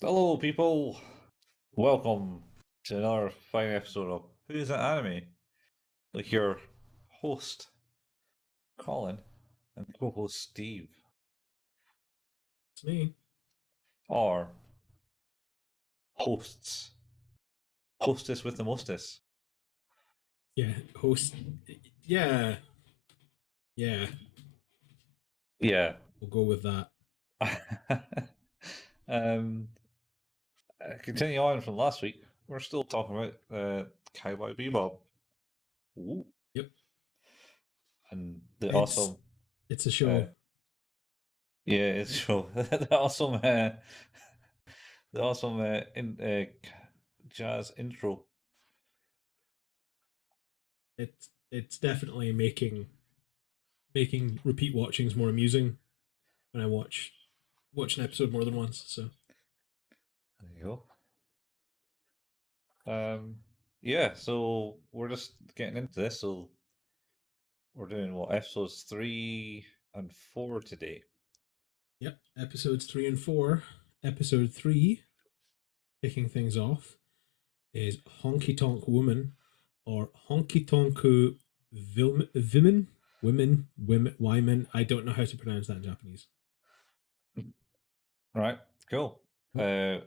Hello, people. Welcome to another fine episode of Who's That Anime? Like your host, Colin, and co-host Steve, It's me. or hosts, hostess with the mostess. Yeah, host. Yeah. Yeah, Yeah. we'll go with that. um, continue on from last week. We're still talking about Cowboy Bebop. Ooh. Yep. And the It's awesome. It's a show. Yeah, it's true. The awesome. The awesome jazz intro. It's definitely making repeat watchings more amusing when I watch an episode more than once. So There you go. Yeah, so we're just getting into this. So we're doing what, episodes 3 and 4 today. yep, episodes 3 and 4. Episode 3, kicking things off, is Honky Tonk Woman, or Honky Tonku Vimen. Women. I don't know how to pronounce that in Japanese. All right, cool. Yep.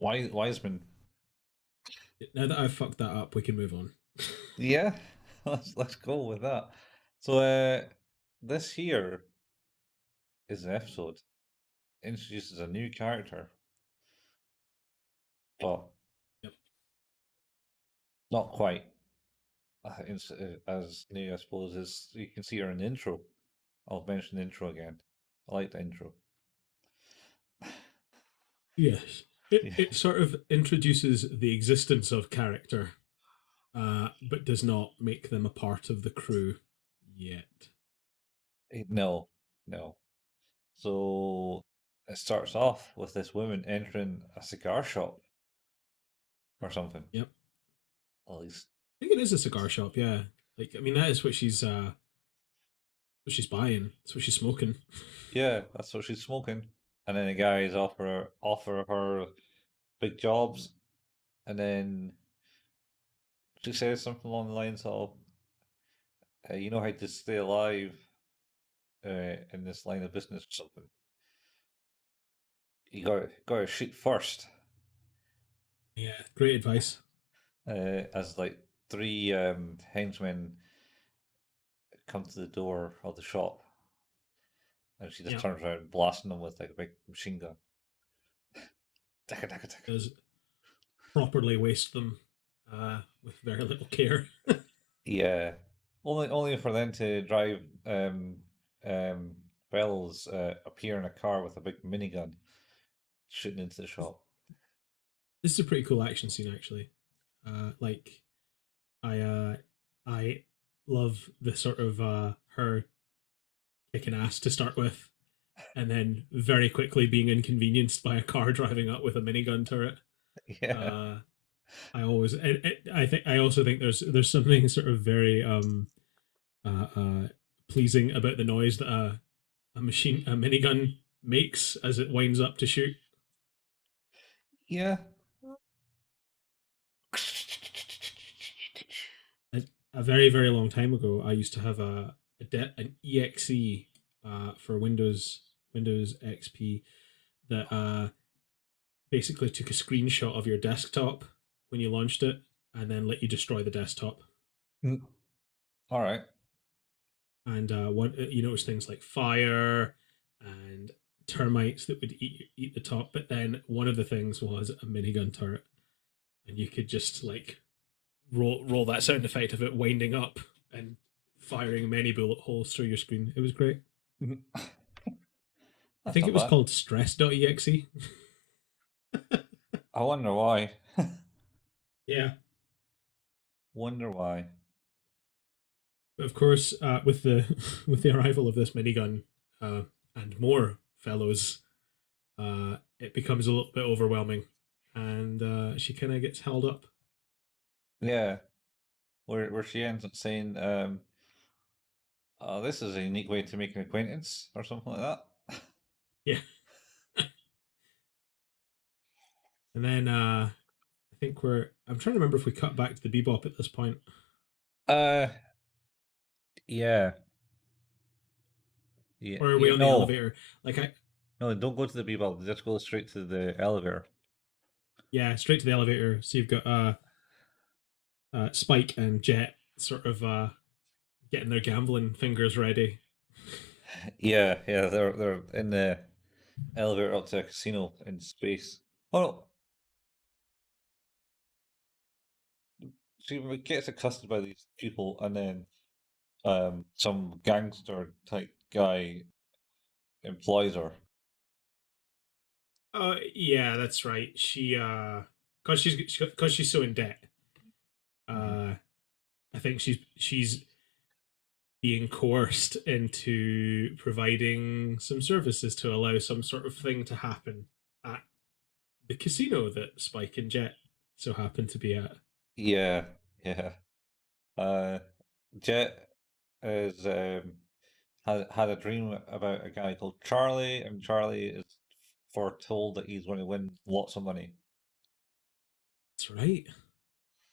Wiseman. Now that I've fucked that up, we can move on. Yeah, let's go with that. So this here is an episode introduces a new character, but Yep. not quite as new, I suppose, as you can see her in the intro. I'll mention the intro again. I like the intro. Yes. It sort of introduces the existence of character, but does not make them a part of the crew yet. No, no. So it starts off with this woman entering a cigar shop or something. Yep. At least. I think it is a cigar shop, yeah. Like, I mean, that is what she's buying. That's what she's smoking. Yeah, that's what she's smoking. And then the guys offer her big jobs, and then she says something along the lines of, "You know how to stay alive in this line of business or something. You got to shoot first." Yeah, great advice. As like three henchmen come to the door of the shop, and she just Yeah. turns around blasting them with like a big machine gun. Does properly waste them with very little care. Yeah, only for them to drive Bells appear in a car with a big minigun shooting into the shop. This is a pretty cool action scene, actually. Like, I love the sort of her kicking ass to start with, and then very quickly being inconvenienced by a car driving up with a minigun turret. Yeah, I also think there's something sort of very pleasing about the noise that a minigun makes as it winds up to shoot. yeah. A very very long time ago, I used to have an exe for Windows XP that basically took a screenshot of your desktop when you launched it and then let you destroy the desktop. All right. And you notice things like fire and termites that would eat the top. But then one of the things was a minigun turret, and you could just like roll that sound effect of it winding up and firing many bullet holes through your screen. It was great. I think it was called stress.exe. I wonder why. Yeah. Wonder why. But of course, with the with the arrival of this minigun and more fellows, it becomes a little bit overwhelming, and she kind of gets held up. Yeah, where she ends up saying, Oh, this is a unique way to make an acquaintance, or something like that. Yeah. And then I think I'm trying to remember if we cut back to the Bebop at this point. Uh, yeah, yeah, Or are we yeah. on the No, elevator? Like I no, don't go to the Bebop. Just go straight to the elevator. Yeah, straight to the elevator. So you've got Spike and Jet sort of getting their gambling fingers ready. Yeah, yeah. They're in the elevator up to a casino in space. Oh no, she gets accosted by these people, and then some gangster type guy employs her. Yeah, that's right. Because she's so in debt. Mhm. Uh, I think she's being coerced into providing some services to allow some sort of thing to happen at the casino that Spike and Jet so happen to be at. Yeah, yeah. Uh, Jet is had a dream about a guy called Charlie, and Charlie is foretold that he's going to win lots of money. That's right.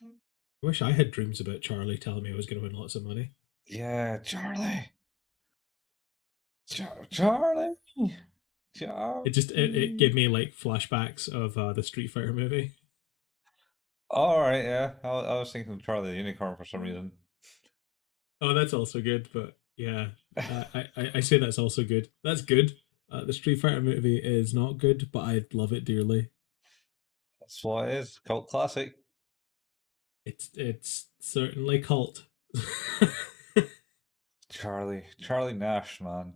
I wish I had dreams about Charlie telling me I was going to win lots of money. Yeah, Charlie, Charlie, It gave Charlie. me like flashbacks of the Street Fighter movie. All right, yeah. I was thinking of Charlie the Unicorn for some reason. Oh, that's also good. But yeah, I say that's also good. That's good. The Street Fighter movie is not good, but I love it dearly. That's what it is. Cult classic. It's certainly cult. Charlie Nash, man.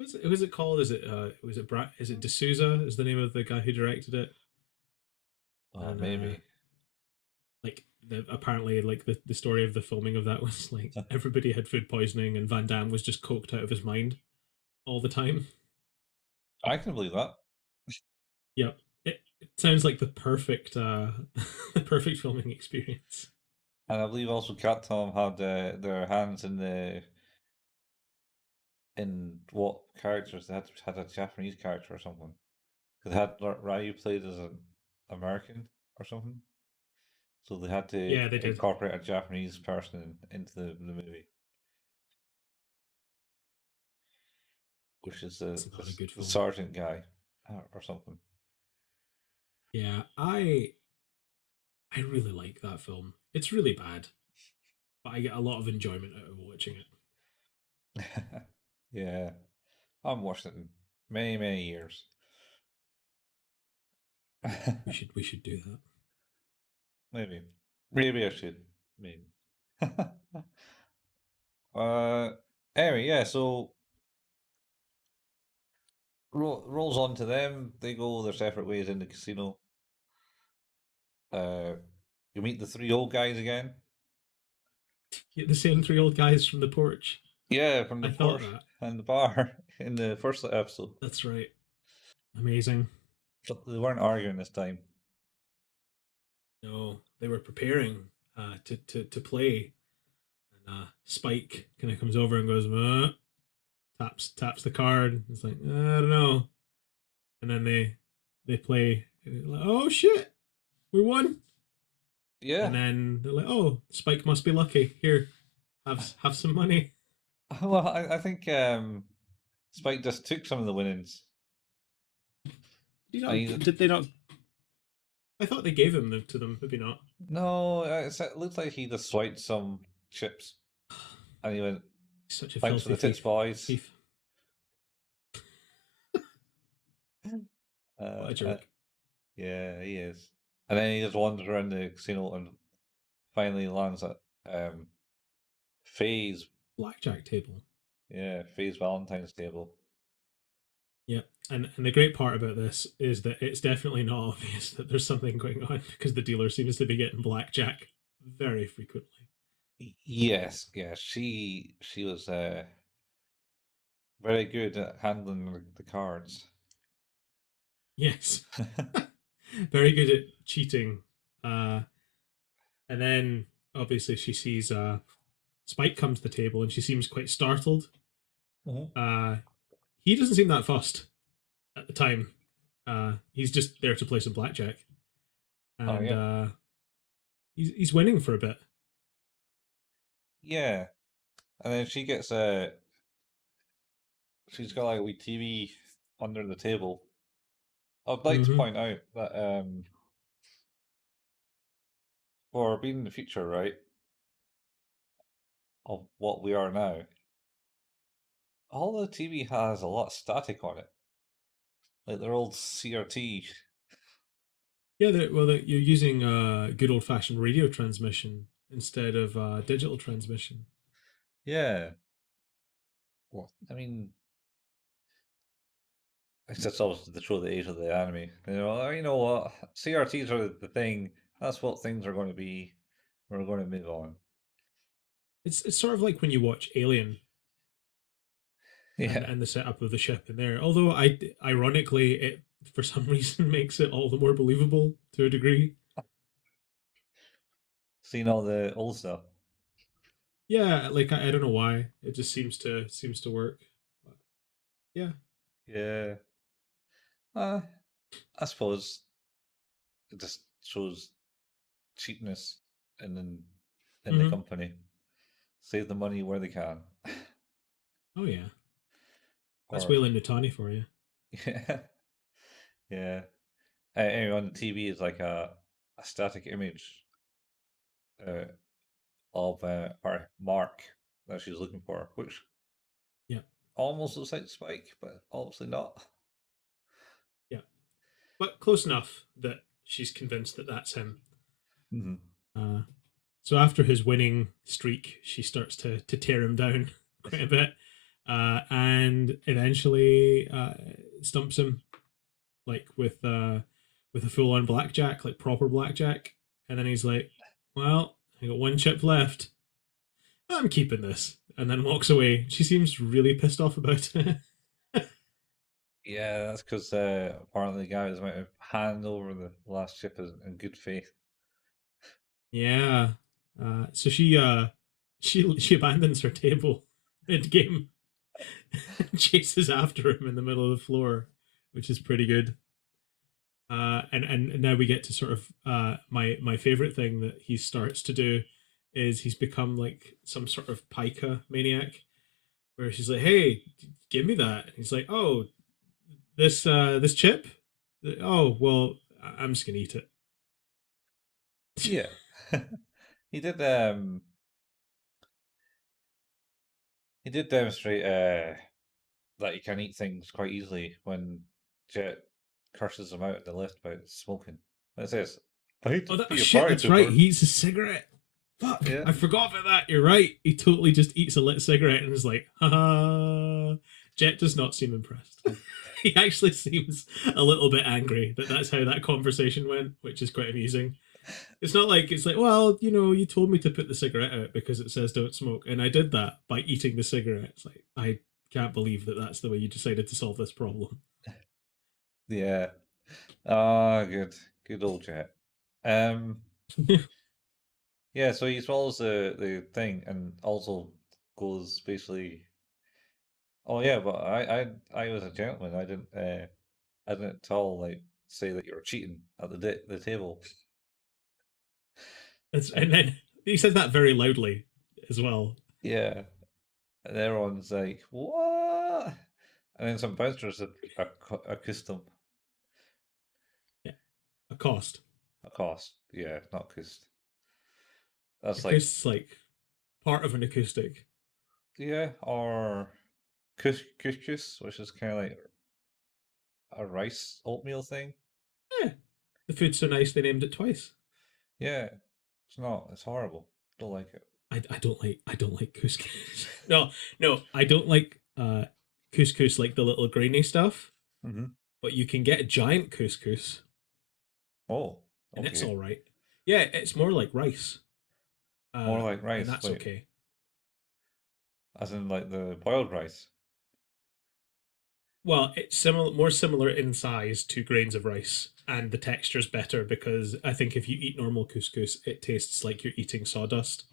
Was it called? Is it D'Souza? Is the name of the guy who directed it? Oh, And maybe. like apparently like the story of the filming of that was like everybody had food poisoning and Van Damme was just coked out of his mind all the time. I can believe that. Yep. It sounds like the perfect the perfect filming experience. And I believe also Cat Tom had their hands in what characters they had a Japanese character or something. Because they had Ryu played as an American or something, so they had to Yeah, they did. incorporate a Japanese person into the movie, which is It's not a good the film. sergeant guy or something. Yeah, I really like that film. It's really bad, but I get a lot of enjoyment out of watching it. Yeah, I'm watching it in many years. We should do that. Maybe, maybe I should. Maybe. uh, anyway, yeah. So rolls on to them. They go their separate ways in the casino. Uh, you meet the three old guys again. Yeah, the same three old guys from the porch. Yeah, from the I thought port that. and the bar in the first episode. That's right. Amazing. But they weren't arguing this time. No, they were preparing to play, and Spike kind of comes over and goes, taps the card. It's like I don't know, and then they play. Like, oh shit, we won! Yeah. And then they're like, oh, Spike must be lucky. Here, have some money. Well, I think Spike just took some of the winnings. And he's, Did they not? I thought they gave them to them. Maybe not. no, it looks like he just swiped some chips. And he went, He's such a thanks for filthy the tips, boys. thief. What a Uh, jerk. yeah, he is. And then he just wanders around the casino and finally lands at Faye's, Blackjack table. Faye's Valentine's table. Yeah, and the great part about this is that it's definitely not obvious that there's something going on because the dealer seems to be getting blackjack very frequently. Yes, yes, she was very good at handling the cards. Yes, very good at cheating. And then obviously she sees Spike comes to the table and she seems quite startled. Mhm. Uh, he doesn't seem that fussed at the time. He's just there to play some blackjack, Oh and yeah, he's winning for a bit. yeah. And then she gets she's got like a wee TV under the table. I'd like to Mm-hmm. point out that for being in the future, right, of what we are now, all the TV has a lot of static on it, like their old CRT. Yeah, well, you're using good old fashioned radio transmission instead of digital transmission. Yeah. Well, I mean, it's just obviously to show the age of the anime. You know what? CRTs are the thing. That's what things are going to be. We're going to move on. It's sort of like when you watch Alien Yeah. and the setup of the ship in there. Although ironically it for some reason makes it all the more believable to a degree. Seeing all the old stuff. Yeah, like I don't know why it just seems to work. But yeah. Yeah. Uh, I suppose it just shows cheapness in the Hmm. company. Save the money where they can. Oh yeah, that's Or Wayland Nutani for you. yeah, yeah. Anyway, on the TV is like a static image uh, of her mark that she's looking for, which Yeah, almost looks like Spike, but obviously not. yeah, but close enough that she's convinced that that's him. Hmm. Uh, so after his winning streak, she starts to tear him down quite a bit, and eventually stumps him like with a full on blackjack, like proper blackjack. And then he's like, "Well, I got one chip left. I'm keeping this." And then walks away. She seems really pissed off about it. Yeah, that's because apparently the guys might have hand over the last ship in good faith. Yeah. So she abandons her table mid game and chases after him in the middle of the floor, which is pretty good. And now we get to sort of my favorite thing that he starts to do is he's become like some sort of pica maniac where she's like, "Hey, give me that." And he's like, "Oh, this chip? Oh, well, I'm just gonna eat it." Yeah, he did. He did demonstrate that he can eat things quite easily when Jet curses him out in the lift about smoking. And it says, "I hate to Oh be a shit, that's right. paratrooper." He eats a cigarette. Fuck, Yeah, I forgot about that. You're right. He totally just eats a lit cigarette and is like, haha. Jet does not seem impressed. He actually seems a little bit angry that that's how that conversation went, which is quite amusing. It's like, well, you told me to put the cigarette out because it says don't smoke, and I did that by eating the cigarette. It's like I can't believe that that's the way you decided to solve this problem. yeah. Ah, good old Jet. Um, yeah. So he swallows the thing and also goes basically. Oh yeah, but I was a gentleman. I didn't at all like say that you were cheating at the table. And And then he says that very loudly as well. yeah, and everyone's like, "What?" And then some bouncers accused him. Yeah, a cost. A cost, yeah, not accused. That's like, Acoustic's like part of an acoustic. yeah, or couscous, which is kind of like a rice oatmeal thing. Yeah, the food's so nice they named it twice. Yeah, it's not. It's horrible. Don't like it. I don't like couscous. No, I don't like couscous like the little grainy stuff. Hmm. But you can get a giant couscous Oh, and it's okay. all right. Yeah, it's more like rice, More like and rice, that's like okay. as in like the boiled rice. Well, it's more similar in size to grains of rice, and the texture's better because I think if you eat normal couscous, it tastes like you're eating sawdust.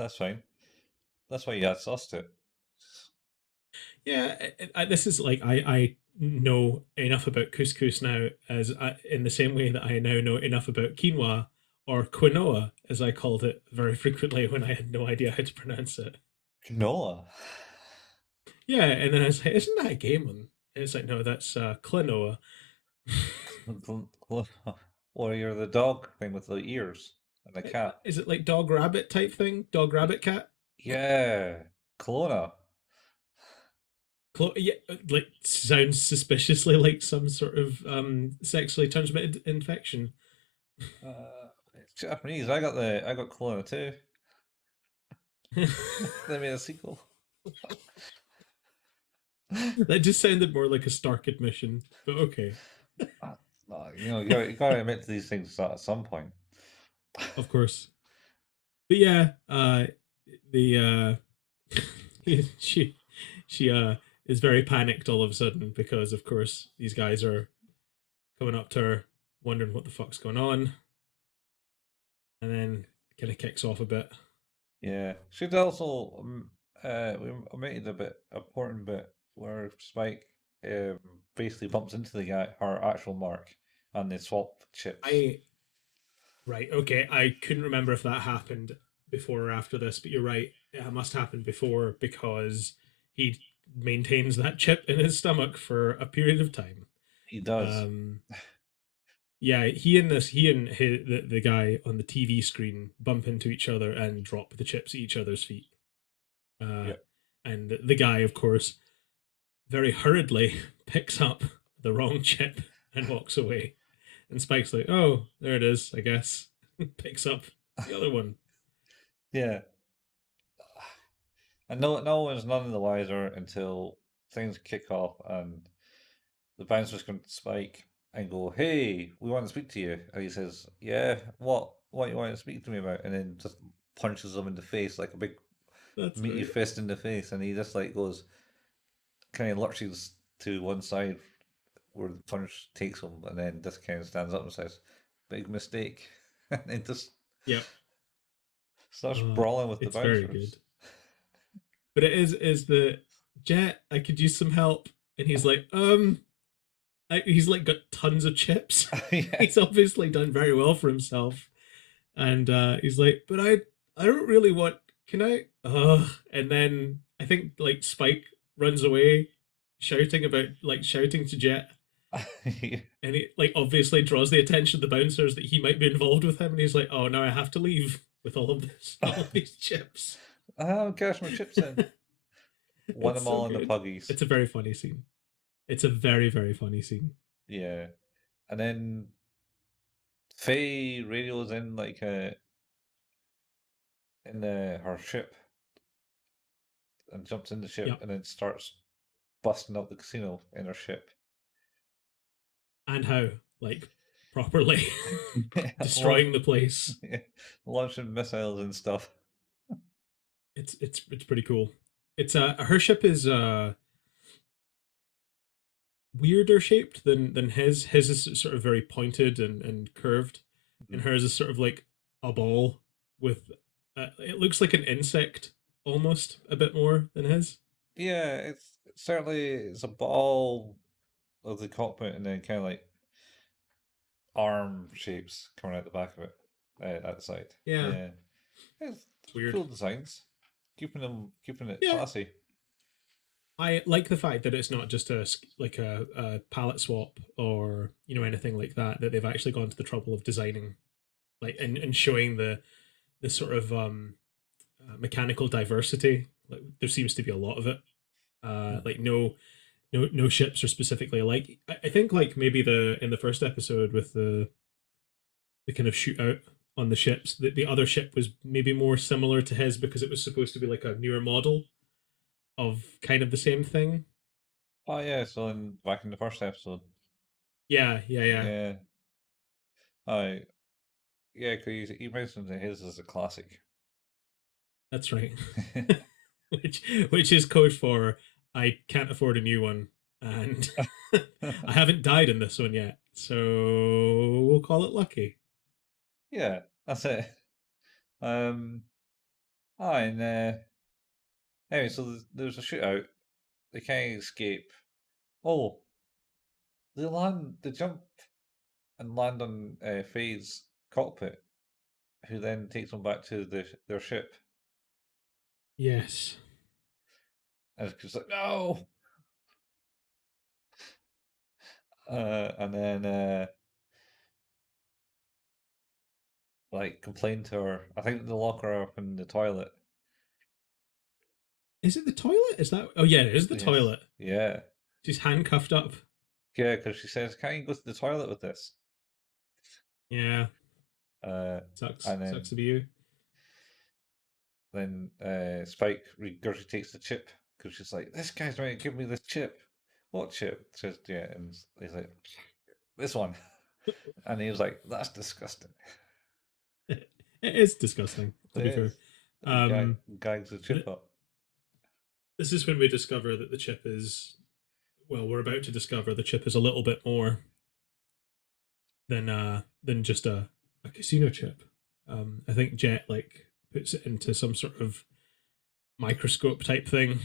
That's fine. That's why you add sauce to it. Yeah, this is like I know enough about couscous now as in the same way that I now know enough about quinoa or quinoa, as I called it very frequently when I had no idea how to pronounce it. Canola. Yeah, and then I was like, "Isn't that a game one?" And it's like, "No, that's quinoa." Or you're the dog thing with the ears and the cat. Is it like dog rabbit type thing? Dog Y- rabbit cat? Yeah, Kelowna. Yeah, like sounds suspiciously like some sort of sexually transmitted infection. It's Japanese. I got Kelowna too. They made a sequel. That just sounded more like a Stark admission, but okay. Uh, you gotta admit to these things at some point. Of course. But yeah, the she she is very panicked all of a sudden because of course these guys are coming up to her, wondering what the fuck's going on, and then kind of kicks off a bit. Yeah, should also we omitted a bit important bit where Spike um, basically bumps into the guy, her actual mark, and they swap chips. I Right, okay, I couldn't remember if that happened before or after this, but you're right, it must happen before because he maintains that chip in his stomach for a period of time. He does. Um, yeah, he and the guy on the TV screen bump into each other and drop the chips at each other's feet. Uh, Yeah. and the guy, of course, very hurriedly picks up the wrong chip and walks away. And Spike's like, "Oh, there it is, I guess." Picks up the other one. Yeah. And no one's none of the wiser until things kick off and the bouncers come to Spike and go, "Hey, we want to speak to you." And he says, "Yeah, what you want to speak to me about?" And then just punches them in the face like a big That's meaty right. fist in the face, and he just like goes kind of lurches to one side where the punch takes him, and then just kind of stands up and says, "Big mistake," and then just Yep. starts brawling with the It's very good. bouncers. But it is the Jet. I could use some help, and he's like, he's like got tons of chips. Yeah, He's obviously done very well for himself, and he's like, but I don't really want. Can I? And then I think like Spike runs away, shouting to Jet, and he like obviously draws the attention of the bouncers that he might be involved with him, and he's like, oh, now I have to leave with all of this, all of these chips. I'll cash my chips in. Won It's them so all in the good. puggies. It's a very funny scene. It's a very funny scene. Yeah, and then Faye radios in like in her ship and jumps in the ship Yep. and then starts busting up the casino in her ship. And how like properly Launch, destroying the place. launching missiles and stuff. It's pretty cool. It's her ship is weirder shaped than his. His is sort of very pointed and curved, and Mhm. hers is sort of like a ball with. It looks like an insect almost a bit more than his. Yeah, it's certainly it's a ball of the cockpit and then kind of like arm shapes coming out the back of it at the side. Yeah, Yeah, it's it's weird. cool designs, keeping it Yeah, classy. I like the fact that it's not just like a palette swap or anything like that. That they've actually gone to the trouble of designing like and showing the sort of mechanical diversity. Like there seems to be a lot of it. Mm. Like no ships are specifically alike. I think like maybe the in the first episode with the kind of shootout on the ships, the other ship was maybe more similar to his because it was supposed to be like a newer model of kind of the same thing. Oh yeah, so back in the first episode, Yeah. yeah, I yeah, because you mentioned that his is a classic. That's right. which is code for I can't afford a new one, and I haven't died in this one yet, so we'll call it lucky. Yeah, that's it. Um, Ah, and anyway, so there's a shootout. They can't escape. Oh, they jump and land on Faye's cockpit, who then takes them back to their ship. Yes. And it's just like, no! And then, like, complain to her. I think they lock her up in the toilet. Is it the toilet? Is that? Oh yeah, it is the Yes. toilet. Yeah. She's handcuffed up. Yeah, because she says, can't you go to the toilet with this? Yeah. Uh, Sucks. and Sucks to be you. then Spike regurgitates the chip because she's like, "This guy's trying to give me this chip. What chip?" She says, "Yeah," and he's like, "This one," and he was like, "That's disgusting." It is disgusting, to It be fair. is. He Um, gags the chip up. this is when we discover that the chip is. Well, we're about to discover the chip is a little bit more than just a casino chip. I think Jet like puts it into some sort of microscope type thing.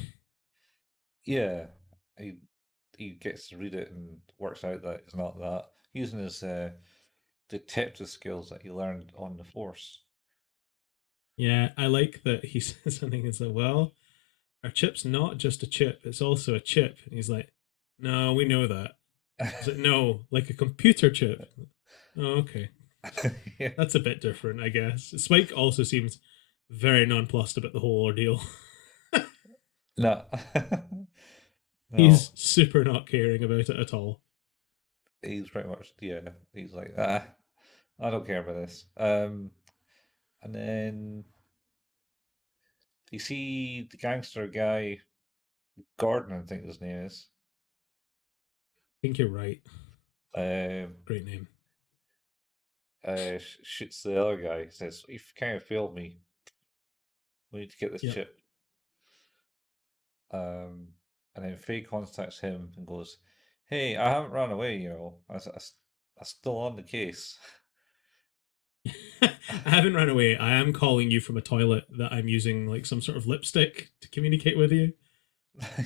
Yeah, he he gets to read it and works out that it's not that. Using his detective skills that he learned on the Force. Yeah, I like that he says something as well. Our chip's not just a chip; it's also a chip. And he's like, "No, we know that." He's like, "No, like a computer chip." Oh, okay, Yeah. that's a bit different, I guess. Spike also seems very nonplussed about the whole ordeal. No. No. He's super not caring about it at all. He's pretty much, yeah. He's like, I don't care about this. And then you see the gangster guy, Gordon, I think his name is. I think you're right. Um, Great name. shoots the other guy. Says, "If you can't fail me, we need to get this Yep. chip." Um, and then Faye contacts him and goes, "Hey, I haven't run away. I'm still on the case." I haven't run away. I am calling you from a toilet that I'm using like some sort of lipstick to communicate with you.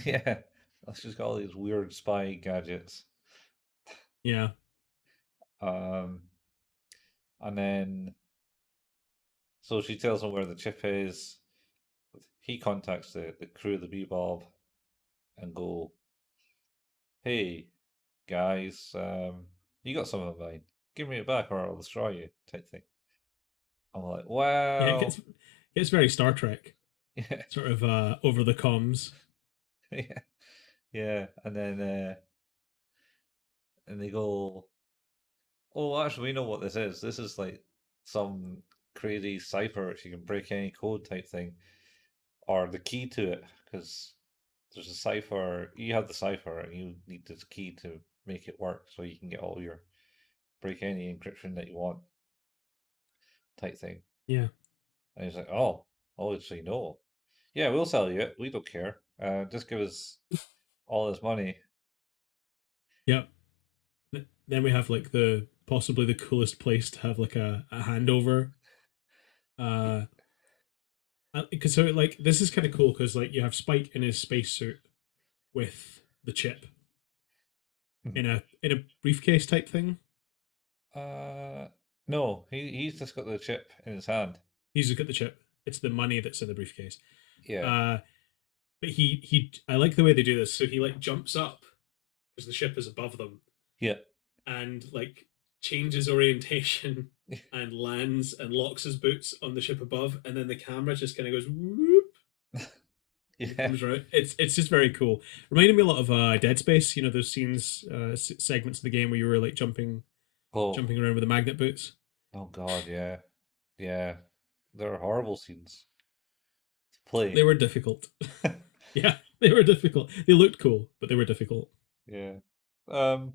Yeah, that's just got all these weird spy gadgets. Yeah. Um, and then so she tells him where the chip is. He contacts the crew of the Bebop and go, "Hey guys, you got something in mind? Give me it back or I'll destroy you," type thing. I'm like, Yeah, "Wow, it gets very Star Trek, yeah, sort of over the comms. yeah, yeah." And they go, "Oh, actually, we know what this is. This is like some crazy cipher which you can break any code type thing, or the key to it, because there's a cipher. You have the cipher, and you need this key to make it work, so you can get all your break any encryption that you want type thing." Yeah. And he's like, "Oh, so you know? Yeah, we'll sell you it. We don't care. Just give us all this money." Yep. Then we have like the possibly the coolest place to have like a handover. Uh, because so like this is kind of cool because like you have Spike in his spacesuit with the chip in a briefcase type thing. Uh, no, he's just got the chip in his hand. He's just got the chip. It's the money that's in the briefcase. Yeah, Uh, but he I like the way they do this. So he like jumps up because the ship is above them yeah, and like changes orientation and lands and locks his boots on the ship above, and then the camera just kind of goes whoop and yeah. comes around. It's just very cool. Reminded me a lot of Dead Space. You know those scenes, segments of the game where you were like Oh, jumping around with the magnet boots. oh God, yeah, yeah. They're horrible scenes to play. They were difficult. Yeah, they were difficult. They looked cool, but they were difficult. Yeah. Um,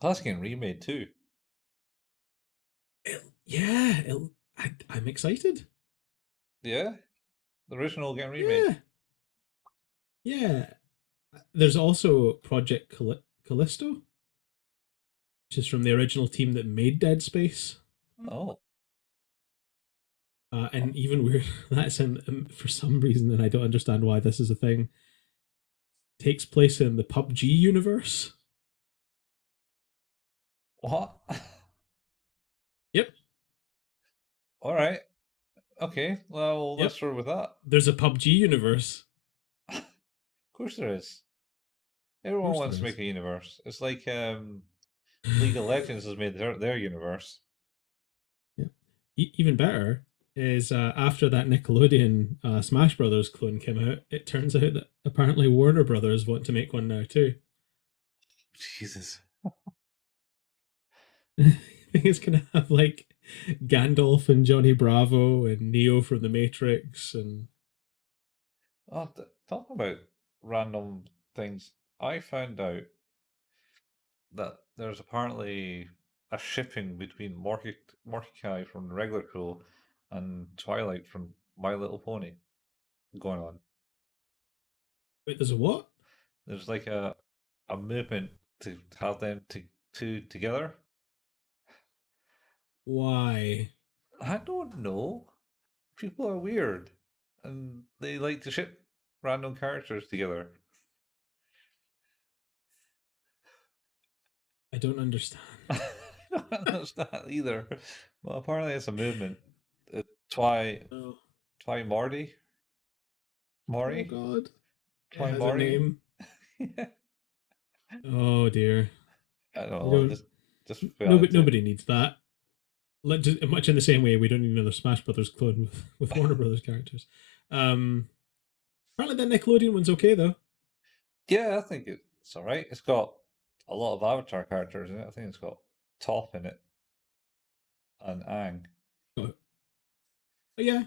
that's getting remade too. Yeah, I'm excited. Yeah, the original getting remade. Yeah, yeah. There's also Project Callisto, which is from the original team that made Dead Space. Oh, And even weird, that's in for some reason, and I don't understand why this is a thing. Takes place in the PUBG universe. What? Yep, All right. Okay. Well, yep. let's start with that. There's a PUBG universe. Of course there is. Of Everyone course wants there to is. make a universe. It's like League of Legends has made their universe. Yeah. Even better is after that Nickelodeon Smash Brothers clone came out, it turns out that apparently Warner Brothers want to make one now too. Jesus. I think it's gonna have like Gandalf and Johnny Bravo and Neo from the Matrix and Oh, talk about random things. I found out that there's apparently a shipping between Mordecai from the regular crew and Twilight from My Little Pony going on. wait, there's a what? There's like a movement to have them two together. Why? I don't know. People are weird, and they like to ship random characters together. I don't understand. I don't understand either. Well, apparently it's a movement. Twy Oh, Twy Marty oh Mori God! It Twy has a Marty. name. Yeah, Oh dear. I don't You know. don't. Just fell Nobody, into it. nobody needs that. Much in the same way, we don't need another Smash Brothers clone with Warner Brothers characters. Um, Apparently that Nickelodeon one's okay though. Yeah, I think it's all right. It's got a lot of Avatar characters in it. I think it's got Top in it and Aang. Oh, yeah,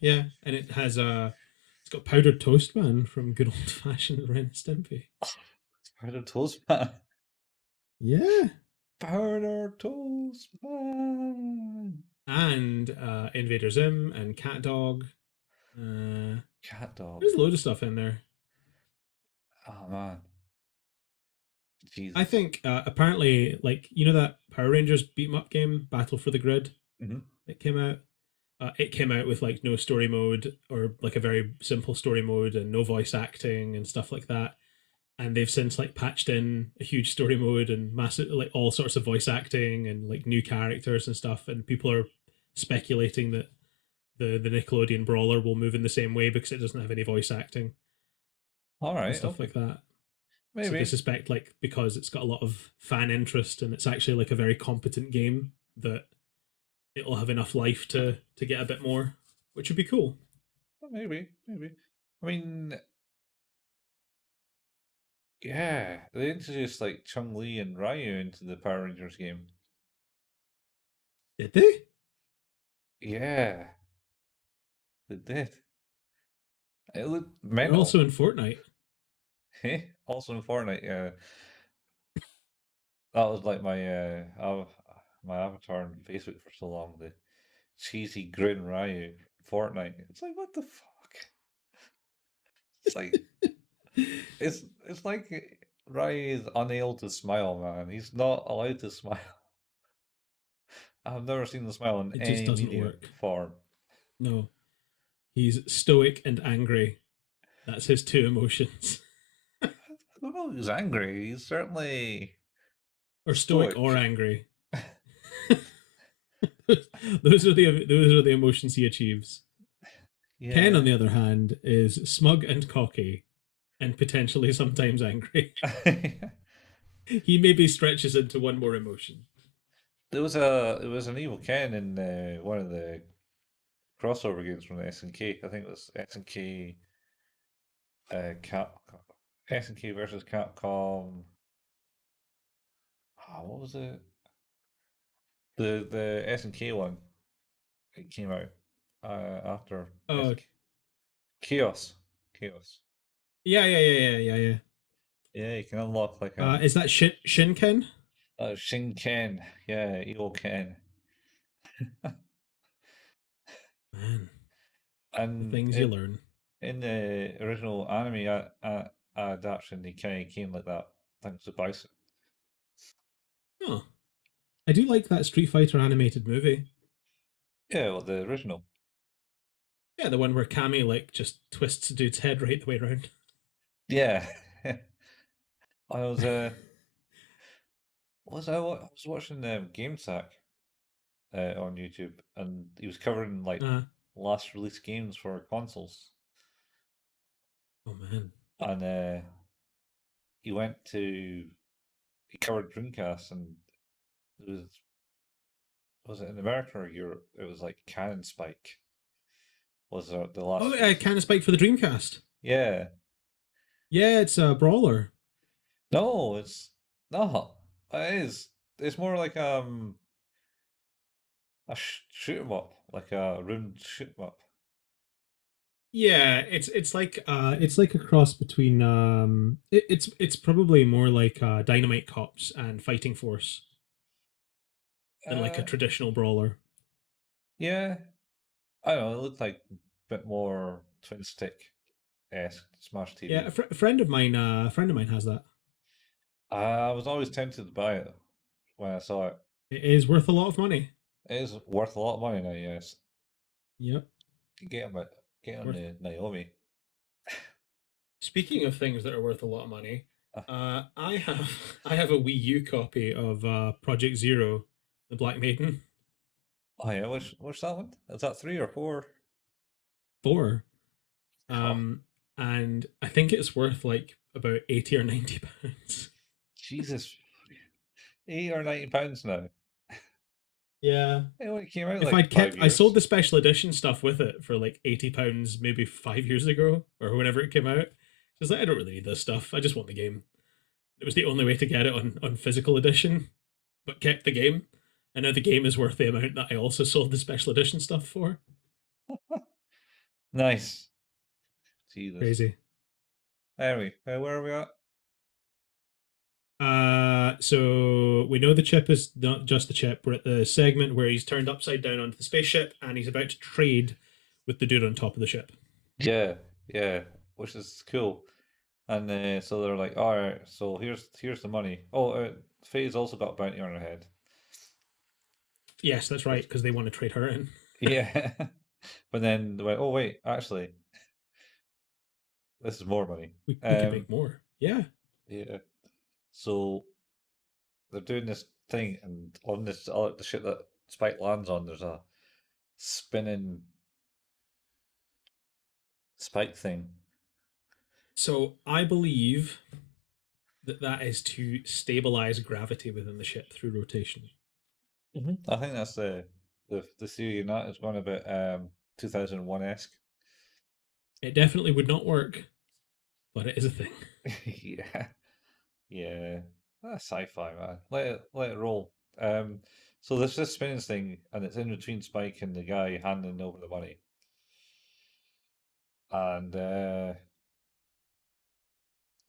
yeah, and it has it's got powdered toast man from good old fashioned Ren and Stimpy. Powder Toast Man. Yeah, Powder Toast Man. and Invader Zim and Cat Dog. Cat Dog. There's a load of stuff in there. Oh man, I Jesus. think apparently, like that Power Rangers beat 'em up game, Battle for the Grid, Hmm. that came out. It came out with like no story mode or like a very simple story mode and no voice acting and stuff like that. And they've since like patched in a huge story mode and massive like all sorts of voice acting and like new characters and stuff. And people are speculating that the Nickelodeon brawler will move in the same way because it doesn't have any voice acting All and right, stuff okay, like that. So they maybe, suspect like because it's got a lot of fan interest and it's actually like a very competent game that it'll have enough life to get a bit more, which would be cool. maybe. I mean, yeah, they introduced like Chung Li and Ryu into the Power Rangers game. Did they? Yeah, they did. It looked They're mental. also in Fortnite. Also in Fortnite, yeah, that was like my avatar on Facebook for so long. The cheesy grin Ryu Fortnite. It's like what the fuck? It's like it's like Ryu is unable to smile, man. He's not allowed to smile. I've never seen the smile in It just any doesn't media work. form. No, he's stoic and angry. That's his two emotions. I don't know if he's angry. He's certainly Or stoic or stoic. angry. those are the emotions he achieves. Ken, on Yeah. the other hand, is smug and cocky, and potentially sometimes angry. He maybe stretches into one more emotion. There was an evil Ken in one of the crossover games from the SNK. I think it was SNK Cap SNK versus Capcom. What was it? The SNK one. It came out after Oh, SNK. Chaos. Chaos. yeah, yeah, yeah, yeah, yeah, yeah. Yeah, you can unlock like Is that Shinken? a Shin Ken. Yeah, evil Ken. Man, the And things you learn. in the original anime adaptation, they kind of came like that, thanks to Bison. Oh, I do like that Street Fighter animated movie. Yeah, well, the original. Yeah, the one where Cammy like just twists a dude's head right the way around. Yeah. I was I was watching Game Sack on YouTube, and he was covering like Uh, last release games for consoles, oh man. and he went to he covered Dreamcast, and it was it in America or Europe? It was like Cannon Spike was the Oh, last release. Can of Spike for the Dreamcast. Yeah, Yeah, it's a brawler. no, it's not. It is. It's more like a shoot 'em up, like a room shoot 'em up. Yeah, it's like a cross between it's probably more like Dynamite Cops and Fighting Force than like a Uh, traditional brawler. yeah, I don't know. It looked like a bit more twin stick esque Smash Yeah, TV. a friend of mine has that. I was always tempted to buy it when I saw it. It is worth a lot of money. It is worth a lot of money now. Yes, Yep, get on it. Get on worth. the Naomi. Speaking of things that are worth a lot of money, Uh, I have I have a Wii U copy of Project Zero, the Black Maiden oh yeah, which that one? Is that 3 or 4? four, Oh, um, and I think it's worth like about 80 or 90 pounds. Jesus, £80 or £90 now. Yeah. It only came out If like I'd kept, five I sold years. the special edition stuff with it for like £80 maybe 5 years ago or whenever it came out. Just like I don't really need this stuff. I just want the game. It was the only way to get it on physical edition, but kept the game. And now the game is worth the amount that I also sold the special edition stuff for. Nice. Jesus. Crazy. Anyway, where are we at? So we know the chip is not just the chip. We're at the segment where he's turned upside down onto the spaceship and he's about to trade with the dude on top of the ship. Yeah, yeah, which is cool. And so they're like, all right, so here's the money. Oh, Faye's also got a bounty on her head. Yes, that's right, Which, because they want to trade her in. yeah, but then they went, oh wait, actually, this is more money. We could Um, make more. Yeah. yeah. So they're doing this thing, and on this the ship that Spike lands on, there's a spinning spike thing. So I believe that that is to stabilize gravity within the ship through rotation. I think that's the theory in that is going a bit 2001 esque. It definitely would not work, but it is a thing. Yeah, yeah, that's sci-fi, man. Let it roll. Um, so there's this spinning thing, and it's in between Spike and the guy handing over the money, and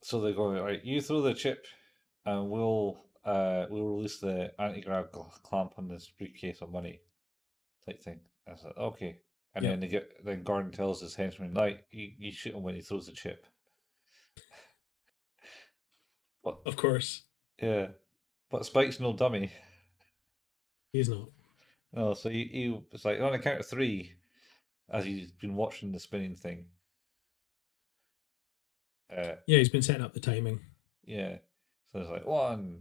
so they go, right, you throw the chip, and we'll release the anti-grav clamp on this briefcase of money type thing. I said, okay. And Yep, then Gordon tells his henchman, like, you shoot him when he throws the chip. But of course. yeah, but Spike's no dummy. He's not. No, so he was like on a count of three, as he's been watching the spinning thing. Uh, Yeah, he's been setting up the timing. yeah. So it's like 1,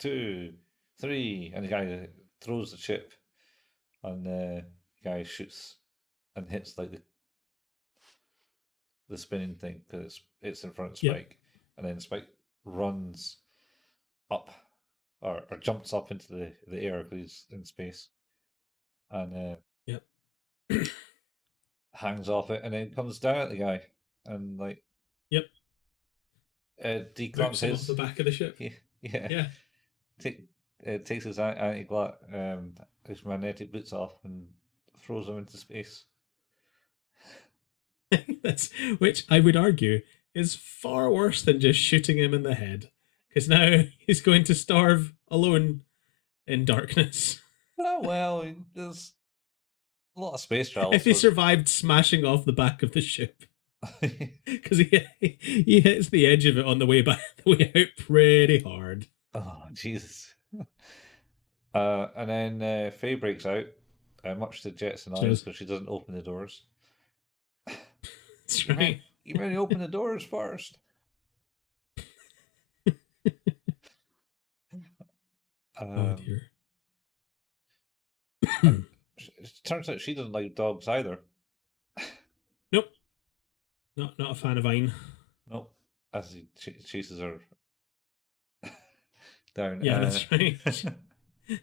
2, 3, and the guy throws the chip, and the guy shoots and hits like the spinning thing because it's in front of Yep, Spike, and then Spike runs up or jumps up into the air because he's in space, and yep, hangs off it, and then comes down at the guy, and like yep. declamps Boots him off the his, back of the ship. yeah, Yeah. take, takes his his magnetic boots off and throws him into space. That's which I would argue is far worse than just shooting him in the head. Because now he's going to starve alone in darkness. Oh well, there's a lot of space travel, If he so survived smashing off the back of the ship. Because he hits the edge of it on the way back, the way out pretty hard. oh Jesus. And then Faye breaks out, much to Jet's She annoyance does. because she doesn't open the doors. That's You right. better open the doors first. Oh dear. And it turns out she doesn't like dogs either. Nope. Not a fan of Ein. Nope. As he chases her down. Yeah, that's right.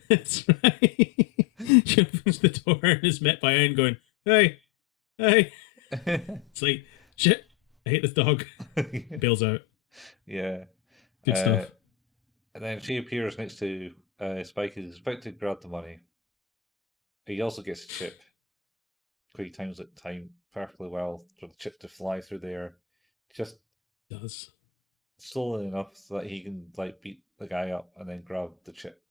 That's right. She opens the door and is met by Ein going, "Hey, hey." It's like, shit, I hate this dog. Bails out. Yeah. Good stuff. And then she appears next to Spike, who's about to grab the money. He also gets a chip. He times it perfectly well for the chip to fly through the air. Just Does. slowly enough so that he can like beat the guy up and then grab the chip.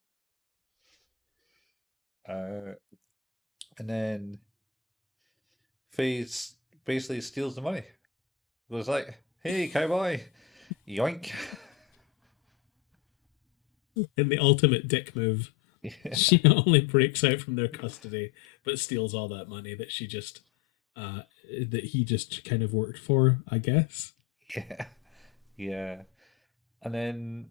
And then Faye basically steals the money. Goes like, "Hey, cowboy, yoink!" In the ultimate dick move, she not only breaks out from their custody, but steals all that money that she just, that he just kind of worked for, I guess. Yeah, yeah. And then,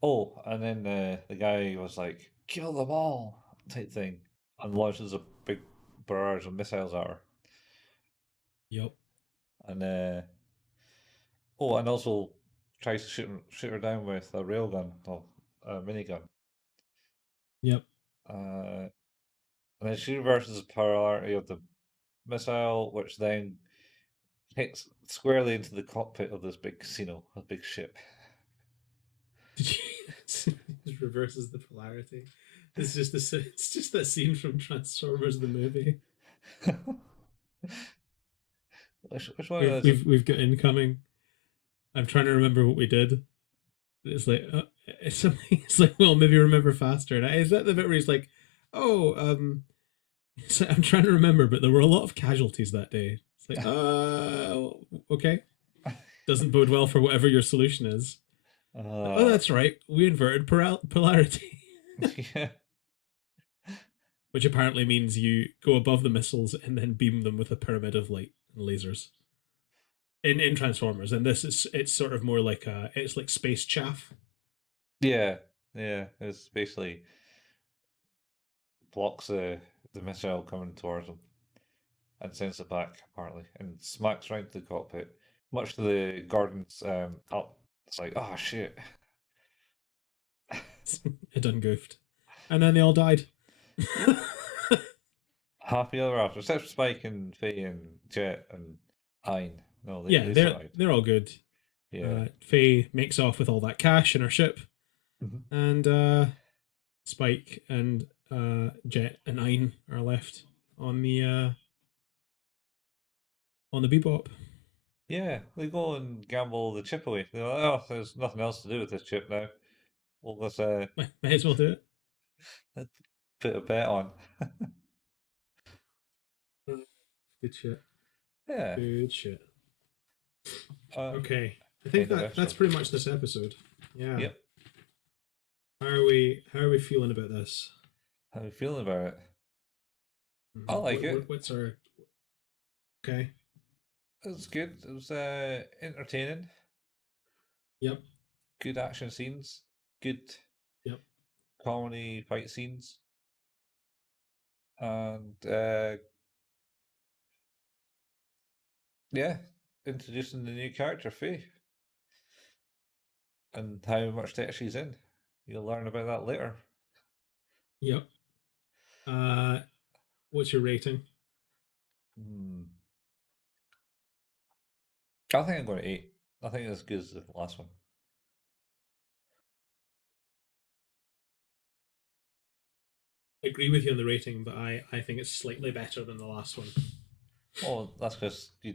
the guy was like, "Kill them all," type thing, and launches a big barrage of missiles at her. Yep. And and also tries to shoot her down with a railgun, or a minigun. Yep. And then she reverses the polarity of the missile, which then hits squarely into the cockpit of this big casino, a big ship. Did you? It reverses the polarity. It's just it's just that scene from Transformers the movie. Which one We've is it? we've got incoming. I'm trying to remember what we did. It's like it's something. It's like, well, maybe remember faster. And is that the bit where he's like, oh, it's like, I'm trying to remember, but there were a lot of casualties that day. It's like, okay, doesn't bode well for whatever your solution is. Oh, that's right. We inverted polarity, Yeah. which apparently means you go above the missiles and then beam them with a pyramid of light and lasers. In Transformers, and this is it's sort of more like it's like space chaff. Yeah, yeah. It's basically blocks the missile coming towards him and sends it back, apparently, and smacks right into the cockpit. Much to the Gordon's up. It's like, oh shit. It done goofed, and then they all died. Yep. Happy ever after, except for Spike and Faye and Jet and Ein. No, Yeah, they survived. they're all good. Yeah. Faye makes off with all that cash in her ship, Mhm. and Spike and Jet and Ein are left on the Bebop. Yeah, they go and gamble the chip away. They're like, oh, there's nothing else to do with this chip now. Well, let's May as well do it. put a bet on. Good shit. Yeah. Good shit. Uh, Okay, I think End of that's episode. pretty much this episode. Yeah. Yep. How are we feeling about this? How are you feeling about it? I like it. What's our okay? It was good. It was entertaining. Yep. Good action scenes. Good Yep. comedy fight scenes. And yeah, introducing the new character, Faye. And how much debt she's in. You'll learn about that later. Yep. What's your rating? Hmm. I think I'm going to 8. I think it's as good as the last one. I agree with you on the rating, but I think it's slightly better than the last one. Oh, that's because you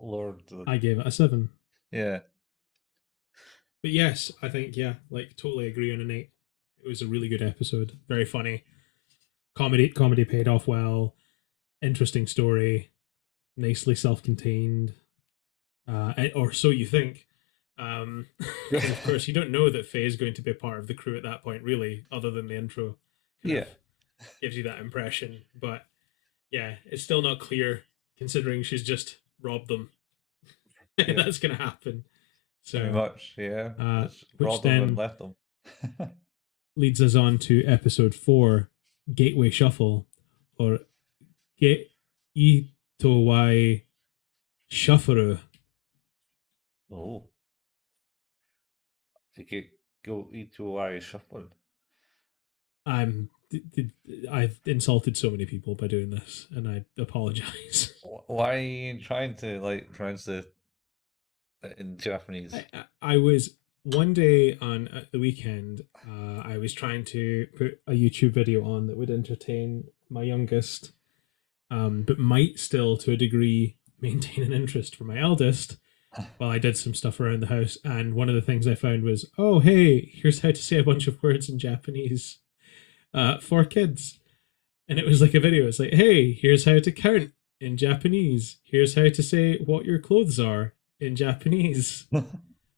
lowered the. I gave it a 7. Yeah. But yes, I think like totally agree on an 8. It was a really good episode. Very funny. Comedy paid off well. Interesting story. Nicely self-contained. Or so you think. Of course, you don't know that Faye is going to be a part of the crew at that point, really, other than the intro. Yeah. Gives you that impression. But yeah, it's still not clear, considering she's just rob them. Yeah, That's gonna happen. pretty So, much. Yeah, just which robbed them and then left them. leads us on to episode 4, Gateway Shuffle, or Get Itowai Shuffle. Oh, to get go E2I shuffling. I'm I've insulted so many people by doing this, and I apologize. Why are you trying to like translate it in Japanese? I was one day on the weekend. I was trying to put a YouTube video on that would entertain my youngest, but might still, to a degree, maintain an interest for my eldest. While I did some stuff around the house, and one of the things I found was, oh hey, here's how to say a bunch of words in Japanese for kids. And it was like a video. It's like, hey, here's how to count in Japanese. Here's how to say what your clothes are in Japanese.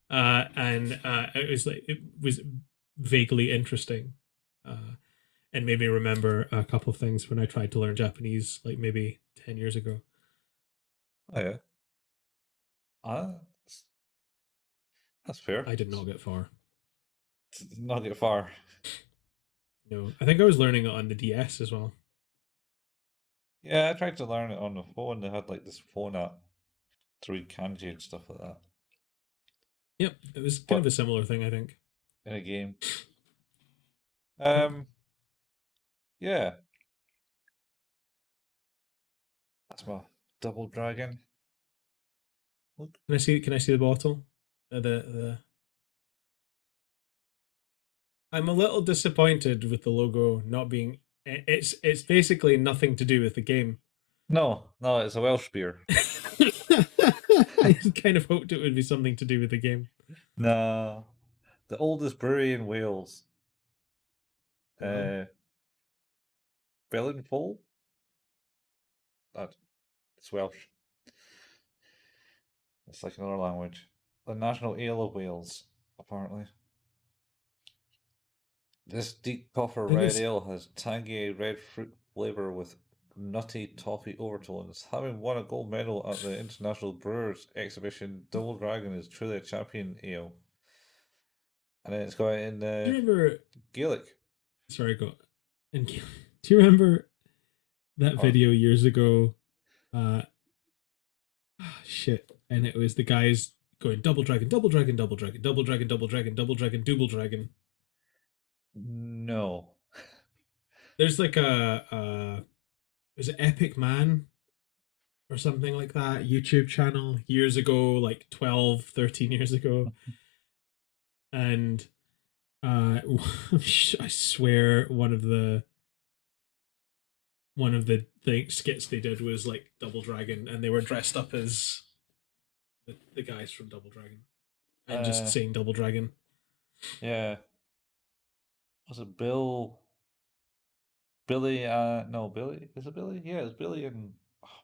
And it was vaguely interesting, and made me remember a couple of things when I tried to learn Japanese, like maybe 10 years ago. Oh yeah, ah, that's fair. I did not get far. Did not get far. No, I think I was learning it on the DS as well. Yeah, I tried to learn it on the phone. They had like this phone app to read kanji and stuff like that. Yep, it was kind of But a similar thing, I think. in a game. Yep. Yeah, that's my double dragon. Look, Can I see? Can I see the bottle? The. I'm a little disappointed with the logo not being. It's basically nothing to do with the game. no, no, it's a Welsh beer. I kind of hoped it would be something to do with the game. No, the oldest brewery in Wales. Wow. Uh, Bellenfold? That it's Welsh. It's like another language. The national ale of Wales, apparently. This deep puffer I think red it's. ale has tangy red fruit flavour with nutty toffee overtones. Having won a gold medal at the International Brewers Exhibition, Double Dragon is truly a champion ale. And then it's got it in Do you remember? Gaelic. Sorry, go. And do you remember that Or video years ago? Uh, shit. And it was the guys going double dragon, double dragon, double dragon, double dragon, double dragon, double dragon, double dragon. no. There's like was it Epic Man or something like that YouTube channel years ago, like 12, 13 years ago. And I swear one of the skits they did was like Double Dragon, and they were dressed up as the guys from Double Dragon and just Uh, saying Double Dragon. yeah. Was it Bill? Billy? No, Billy. Is it Billy? Yeah, it's Billy and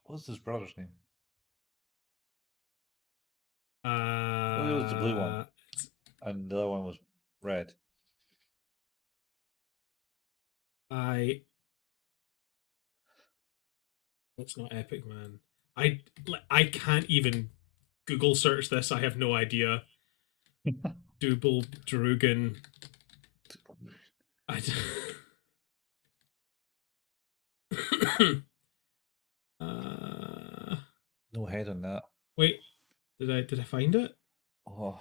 what's his brother's name? Billy was the blue one, Uh, and the other one was red. I It's not Epic Man. I I can't even Google search this. I have no idea. Double Drugan. I. uh, No head on that. wait, did I find it? Oh.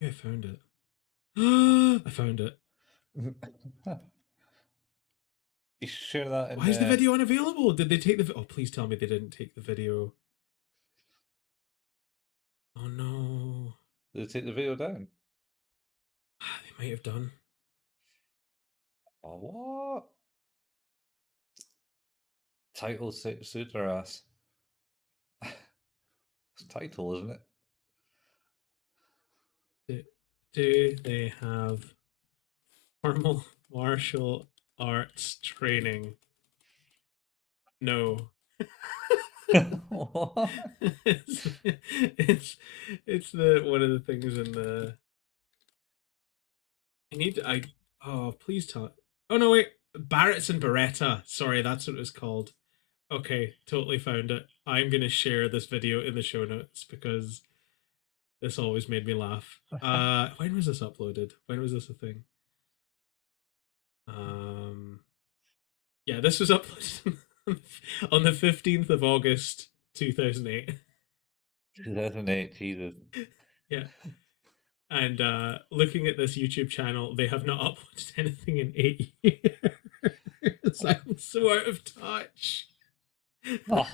Yeah, I found it. I found it. You share that in Why is the video unavailable? Did they take the? Oh, please tell me they didn't take the video. Oh no, Did they take the video down? they might have done. Oh, what? Title suit their ass. It's title, isn't it? Do they have formal martial arts training? No. What? It's the one of the things in the. I oh please tell. Oh no wait, Barrett's and Beretta. Sorry, that's what it was called. Okay, totally found it. I'm gonna share this video in the show notes because this always made me laugh. When was this uploaded? When was this a thing? Yeah, this was uploaded on the 15th of August, 2008. 2008, Jesus. Yeah. And looking at this YouTube channel, they have not uploaded anything in 8 years. I'm so out of touch. Oh,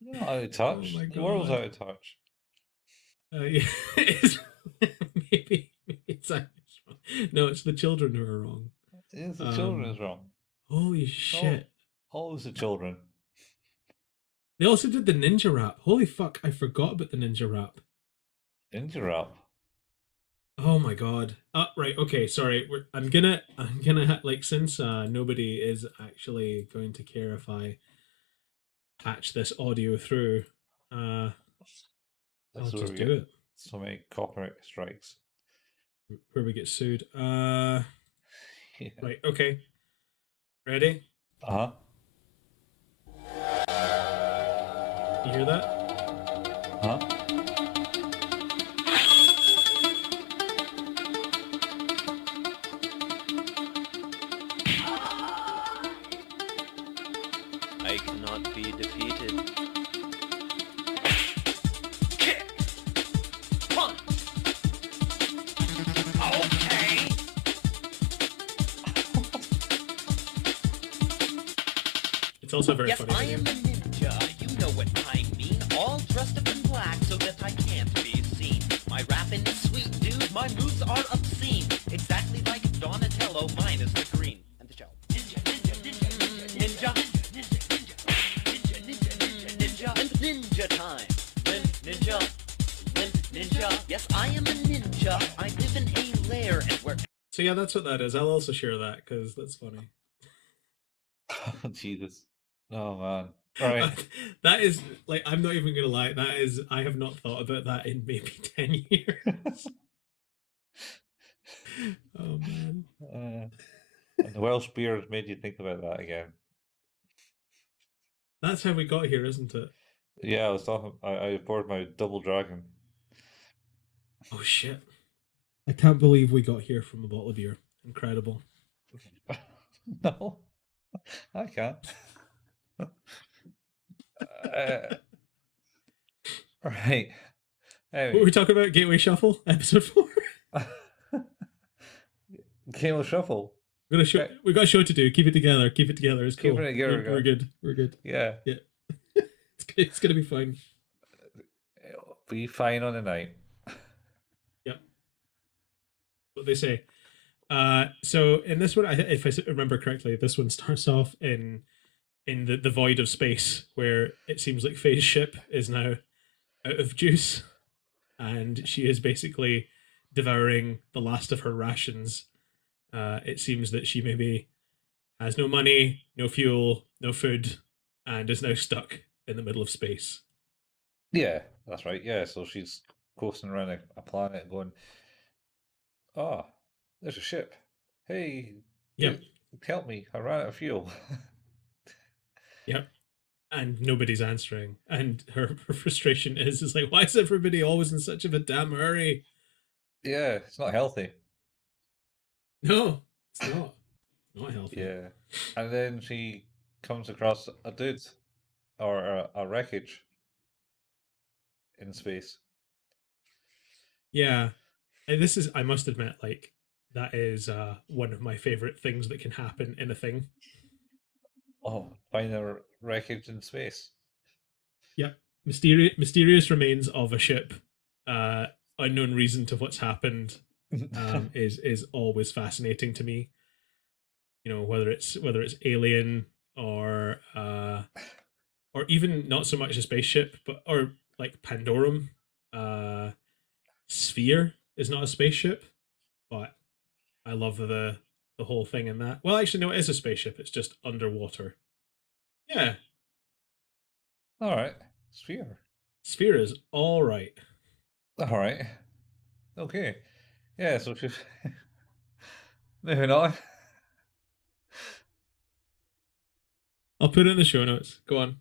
you're not out of Oh touch. my The world's god. out of touch. Yeah, it's, maybe it's actually wrong. No, it's the children who are wrong. It's the children is Um, wrong. Holy Oh, shit. always the children. They also did the ninja rap. Holy fuck, I forgot about the ninja rap. Interrupt. Oh my god. Right. Okay. Sorry. I'm gonna like since nobody is actually going to care if I patch this audio through. Uh, I'll That's where just we do get it. so many copyright strikes. Where we get sued. Yeah. Right. Okay. Ready? Uh You hear that? huh. Uh huh. I cannot be defeated. Okay. It's also a very Yes, funny I video. am a ninja. You know what I mean. All dressed up in black so that I can't be seen. My rapping is sweet, dude. My moves are obscene. Exactly like Donatello, mine is the green. And the shell. Ninja, ninja, ninja, ninja, ninja, ninja, ninja time. Ninja, ninja. Yes, I am a ninja. I live in a lair and where. So yeah, that's what that is. I'll also share that because that's funny. Jesus. Oh man. Right. That is like I'm not even gonna lie. That is I have not thought about that in maybe 10 years. Oh man. And the Welsh beard made you think about that again. That's how we got here, isn't it? Yeah, I was talking. I poured my double dragon. Oh shit. I can't believe we got here from a bottle of beer. Incredible. No, I can't. Right. What were Anyway, we talking about? Gateway Shuffle, episode 4. Cable Shuffle. We got a show to do. Keep it together. Keep it together. It's cool. Keeping it together, We're good. We're good. Yeah, Yeah. It's gonna be fine. it'll be fine on the night. Yep. What they say. So in this one, if I remember correctly, this one starts off in the void of space where it seems like Faye's ship is now out of juice, and she is basically devouring the last of her rations. It seems that she maybe has no money, no fuel, no food, and is now stuck in the middle of space. Yeah, that's right. Yeah, so she's coasting around a planet going, oh, there's a ship. Hey, Yep, help me. I ran out of fuel. yep. And nobody's answering. And her frustration is like, why is everybody always in such of a damn hurry? Yeah, it's not healthy. No, it's not. Not healthy. Yeah. And then she comes across a dude or a wreckage in space. Yeah. And this is, I must admit, like, that is one of my favorite things that can happen in a thing. Oh, find a wreckage in space. Yep. Mysterious remains of a ship. Unknown reason to what's happened is always fascinating to me. You know, whether it's alien or even not so much a spaceship, but or like Pandorum. Sphere is not a spaceship, but I love the whole thing in that. Well, actually, no, it is a spaceship. It's just underwater. Yeah, All right. Sphere. Sphere is all right. All right. Okay. Yeah, so she's moving on. I'll put it in the show notes. Go on.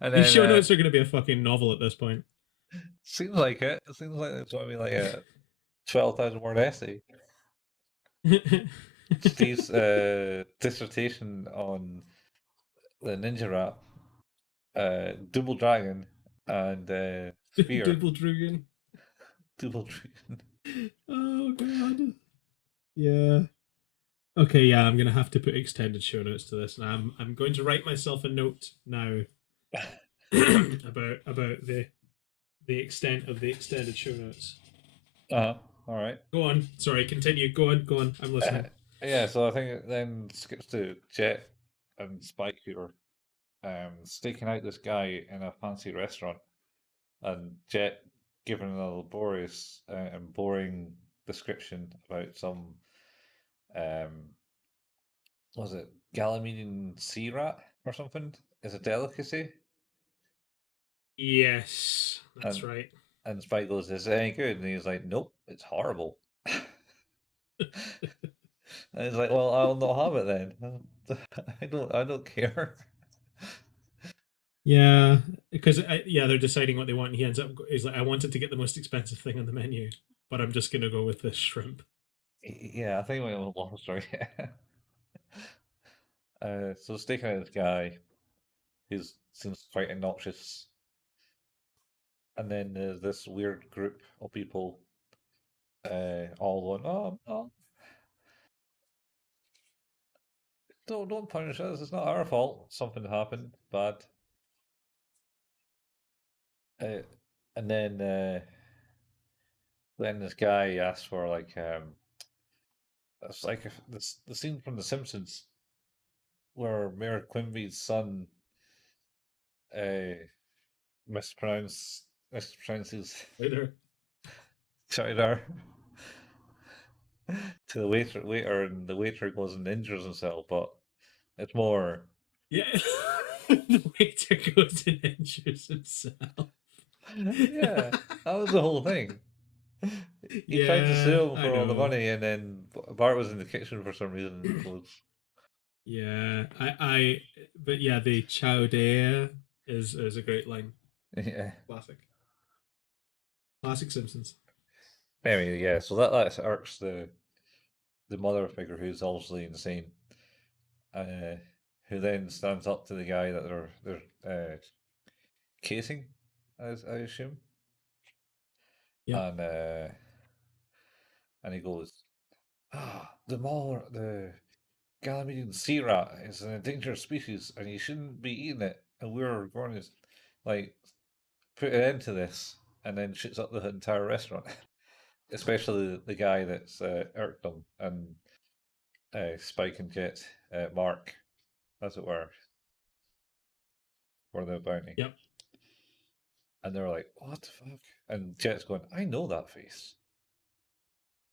And These show then notes are going to be a fucking novel at this point. seems like it. It seems like it's going to be like a 12,000-word essay. Steve's dissertation on the ninja rap, double dragon, and spear. Double dragon. Double dragon. Oh god. Yeah. Okay, yeah, I'm gonna have to put extended show notes to this, and I'm going to write myself a note now about the extent of the extended show notes. All right. Go on. Sorry, continue. Go on. I'm listening. Yeah, so I think it then skips to Jet and Spike who are staking out this guy in a fancy restaurant, and Jet giving a laborious and boring description about some was it Ganymede sea rat or something? Is a delicacy. Yes, that's And right. and Spike goes, "Is it any good?" And he's like, "Nope, it's horrible." And he's like, "Well, I'll not have it then. I don't care." Yeah, because yeah, they're deciding what they want. And he ends up he's like, I wanted to get the most expensive thing on the menu, but I'm just gonna go with this shrimp. Yeah, I think we went with lobster. Yeah. So staking out this guy who seems quite obnoxious, and then there's this weird group of people, all going, "Oh, don't punish us. It's not our fault. Something happened bad." Uh, and then this guy asks for like it's like the scene from The Simpsons where Mayor Quimby's son uh mispronounces Later. Chowder to the waiter, and the waiter goes and injures himself, but it's more. Yeah, the waiter goes and injures himself. Yeah, that was the whole thing. He tried to sue him I for all the know. money, and then Bart was in the kitchen for some reason and goes, Yeah, but yeah, the chowder is a great line. yeah. Classic Simpsons. Anyway, yeah, so that irks the mother figure who's obviously insane, who then stands up to the guy that they're casing, as I assume, Yeah. And he goes, the Ganymede sea rat is an endangered species, and you shouldn't be eating it, and we're going to like put an end to this, and then shoots up the entire restaurant, especially the guy that's irked them, and Spike and Jet, Mark, as it were, for the bounty. Yep. And they're like, "What the fuck?" And Jet's going, "I know that face.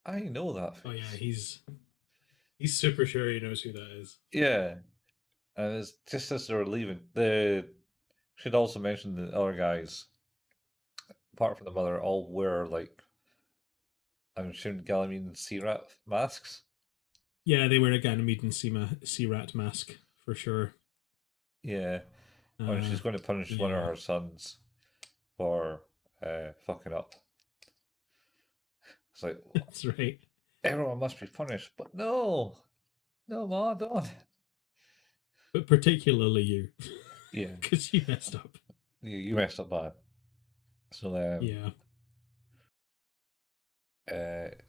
I know that face." Oh yeah, he's super sure he knows who that is. Yeah. And it's just as they're leaving. The should also mention the other guys, apart from the mother, all wear like I'm assuming Ganymede sea rat masks. Yeah, they wear a Ganymede and sea rat mask for sure. Yeah. When she's going to punish one of her sons for fucking up. It's like, that's right. Everyone must be punished, but no, Ma, don't. But particularly you. Yeah, because you messed up. You messed up bad. So yeah.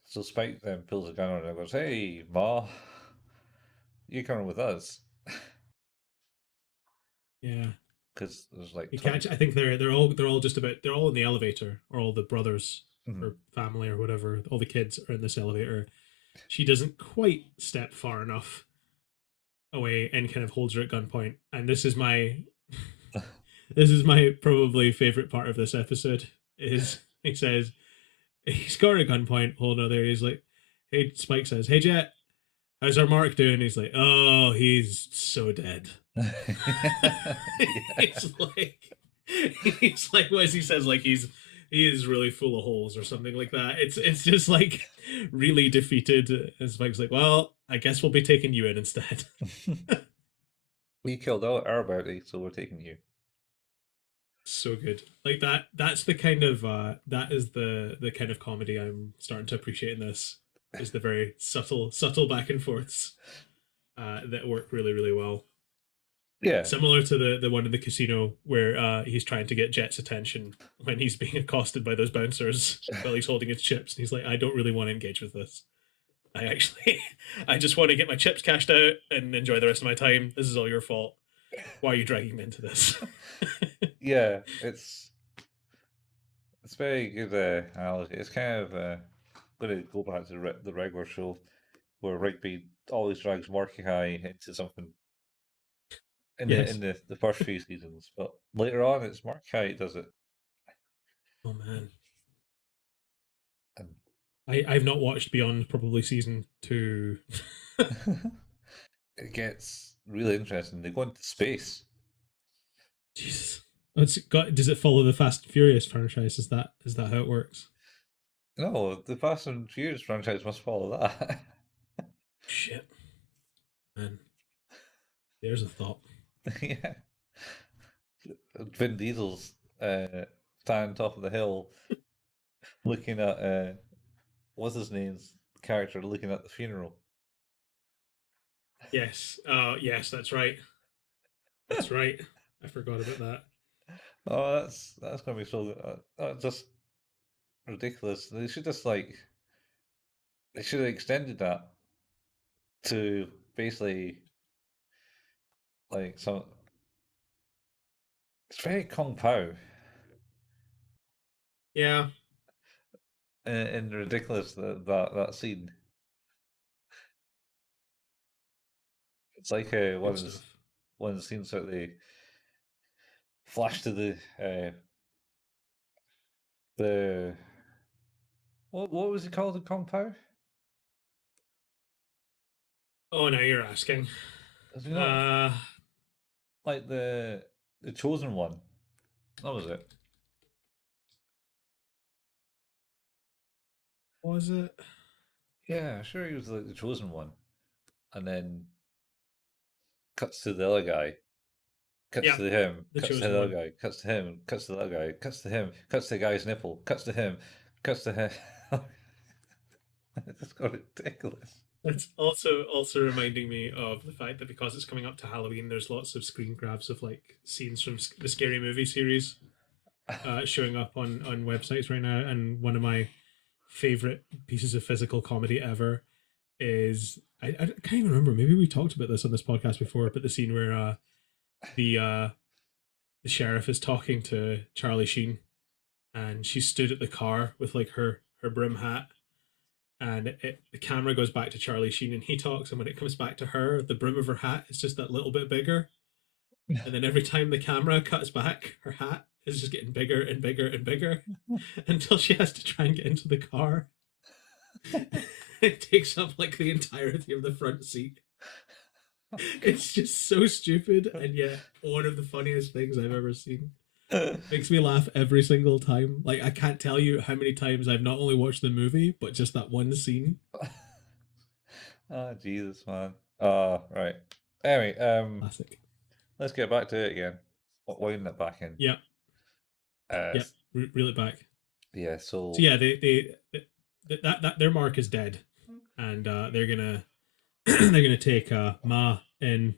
So Spike then pulls a gun on her and goes, "Hey, Ma, you coming with us?" Yeah. Because there's like I think they're all just about they're all in the elevator, or all the brothers or family or whatever, all the kids are in this elevator. She doesn't quite step far enough away and kind of holds her at gunpoint. And this is my probably favorite part of this episode is he says he's got her at gunpoint, holding her there. He's like, hey, Spike says, "Hey Jet, how's our Mark doing?" He's like, "Oh, he's so dead." It's like what he says, like he is really full of holes or something like that. It's just like really defeated. And Spike's like, "Well, I guess we'll be taking you in instead." We killed our bounty, so we're taking you. So good. Like that's the kind of that is the kind of comedy I'm starting to appreciate in this. Is the very subtle back and forths that work really, really well. Yeah. Similar to the one in the casino where he's trying to get Jet's attention when he's being accosted by those bouncers while he's holding his chips, and he's like, I don't really want to engage with this. I just want to get my chips cashed out and enjoy the rest of my time. This is all your fault. Why are you dragging me into this? Yeah, it's very good analogy. It's kind of going to go back to the regular show where Rigby always drags Mordecai into something in Yes. the first few seasons, but later on it's Mordecai who does it. Oh man. And I've not watched beyond probably season 2. it gets really interesting. They go into space. Jesus. Does it follow the Fast and Furious franchise? Is that how it works? No, the Fast and Furious franchise must follow that. Shit. Man. There's a thought. Yeah. Vin Diesel's standing on top of the hill looking at what's his name's character looking at the funeral. Yes. Yes, that's right. That's right. I forgot about that. Oh, that's gonna be so just ridiculous. They should just they should have extended that to basically like some. It's very Kung Pao Yeah. and ridiculous that scene. It's like Good stuff. one of the scenes where they flash to the what was it called in Kung Pao? Oh, now you're asking. Is it not like the chosen one? That was it. Was it? Yeah, sure he was like the chosen one. And then cuts to the other guy, cuts Yeah, to him, the cuts to chosen the other one. guy, cuts to him, cuts to the other guy, cuts to him, cuts to the guy's nipple, cuts to him, cuts to him. It's just got ridiculous. It's also reminding me of the fact that because it's coming up to Halloween, there's lots of screen grabs of like scenes from the Scary Movie series showing up on websites right now. And one of my favorite pieces of physical comedy ever is I can't even remember. Maybe we talked about this on this podcast before, but the scene where the sheriff is talking to Charlie Sheen, and she stood at the car with like her brim hat, and the camera goes back to Charlie Sheen and he talks, and when it comes back to her, the brim of her hat is just that little bit bigger, and then every time the camera cuts back, her hat is just getting bigger and bigger and bigger until she has to try and get into the car. It takes up like the entirety of the front seat. It's just so stupid, and yet one of the funniest things I've ever seen. Makes me laugh every single time. Like I can't tell you how many times I've not only watched the movie, but just that one scene. Oh Jesus, man. Right. Anyway, Classic. let's get back to it again. Winding it back in. Yeah. Uh, Yep. Reel it back. yeah. So So yeah, they that their mark is dead, and they're gonna they're gonna take Ma in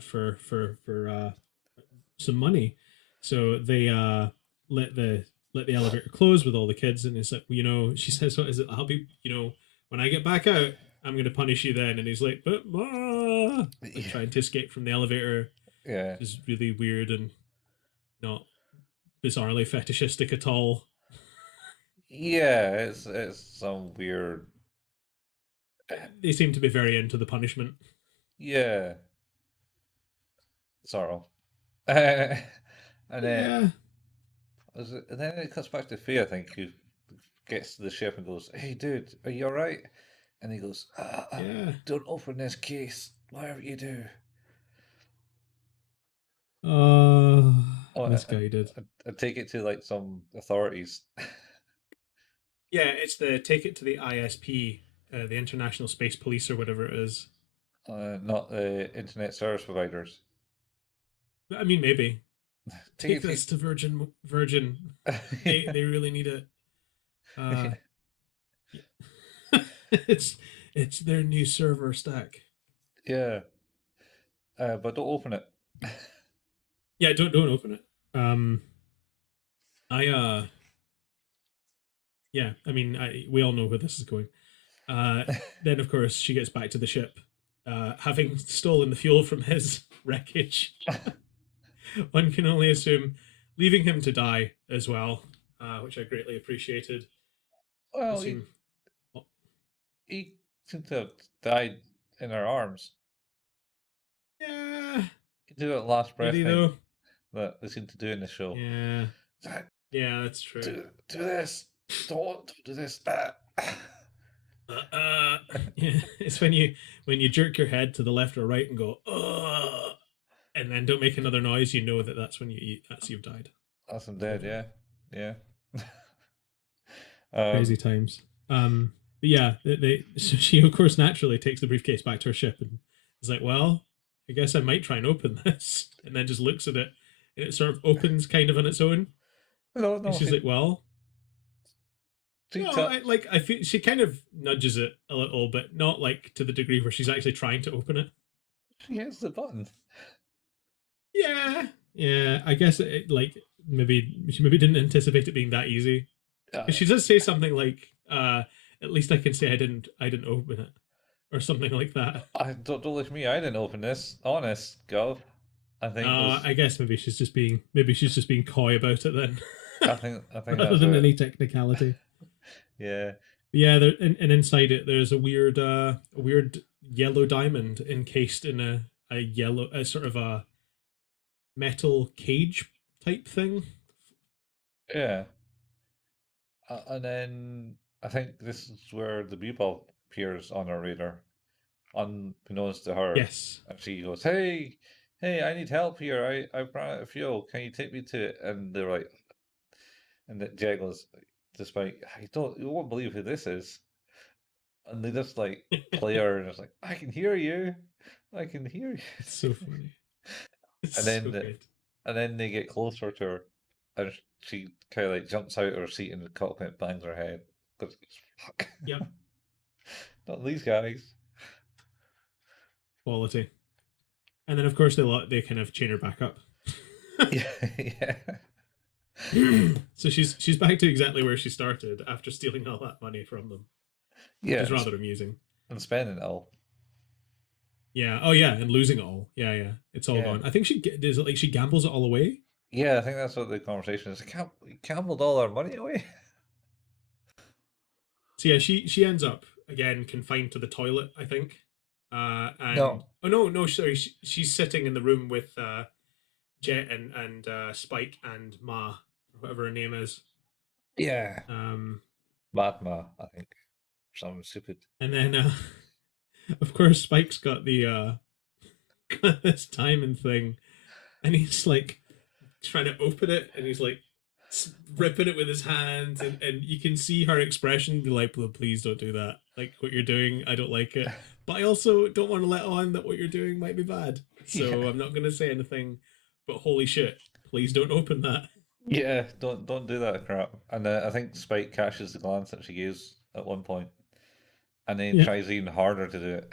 for some money. So they let the elevator close with all the kids, and it's like, she says, "What is it? I'll be, when I get back out, I'm gonna punish you then." And he's like, "But Ma," like trying to escape from the elevator. yeah, Which is really weird and not bizarrely fetishistic at all. yeah. It's some weird. They seem to be very into the punishment. Yeah. Sorrow. And then Yeah. and then it cuts back to Faye, I think, who gets to the ship and goes, "Hey, dude, are you all right?" And he goes, Yeah. "Don't open this case, whatever you do." Misguided. I take it to like some authorities. Yeah, it's the take it to the ISP, the International Space Police or whatever it is. Not the internet service providers. I mean, maybe take Take this to Virgin. They really need it. It's their new server stack. Yeah. But don't open it. Yeah, don't open it. I yeah, I mean, we all know where this is going. Then of course she gets back to the ship, having stolen the fuel from his wreckage. One can only assume, leaving him to die as well, which I greatly appreciated. Well, Assume, he seemed to have died in her arms. yeah, He did that last did breath he thing though? that they seem to do in the show. Yeah, yeah, that's true. Do this. Don't do this. Yeah, it's when you jerk your head to the left or right and go, and then don't make another noise. You know that's when you've died. That's him dead. Yeah, yeah. Crazy times. But yeah, so she of course naturally takes the briefcase back to her ship and is like, well, I guess I might try and open this, and then just looks at it, and it sort of opens kind of on its own. No, And she's like, well, no, I feel she kind of nudges it a little, but not like to the degree where she's actually trying to open it. She hits the button. Yeah, yeah. I guess like she maybe didn't anticipate it being that easy. She does say something like, "At least I can say I didn't open it," or something like that. Don't look at me. I didn't open this. Honest, Gov. I think. I guess maybe she's just being coy about it then. I think rather than any technicality. Yeah. Yeah, and inside it, there's a weird yellow diamond encased in a yellow, a sort of a metal cage type thing. Yeah. And then I think this is where the Bebop appears on her radar, unbeknownst to her. Yes. And she goes, "Hey, I need help here. I ran out of fuel. Can you take me to it?" And they're like, and the Jet goes, despite, you won't believe who this is. And they just like play her, and it's like, I can hear you. I can hear you. It's so funny. It's and then so good. And then they get closer to her, and she kind of like jumps out of her seat in the cockpit, bangs her head. Goes, fuck. Yep. Not these guys. Quality. And then of course they kind of chain her back up. Yeah. So she's back to exactly where she started after stealing all that money from them. Yeah. Which is rather amusing. And spending it all. Yeah. Oh yeah, and losing it all. Yeah. It's all gone. I think she gambles it all away. Yeah, I think that's what the conversation is. Gambled all our money away. So yeah, she ends up again confined to the toilet, I think. No. Oh no, sorry. She's sitting in the room with Jet and Spike and Ma, whatever her name is. Yeah. Madma, I think. Something stupid. And then of course Spike's got the this diamond thing, and he's like trying to open it, and he's like ripping it with his hands, and you can see her expression be like, please don't do that. Like, what you're doing, I don't like it. But I also don't want to let on that what you're doing might be bad. So I'm not going to say anything, but holy shit, please don't open that. Yeah, don't do that crap. And I think Spike catches the glance that she gives at one point, and then tries even harder to do it.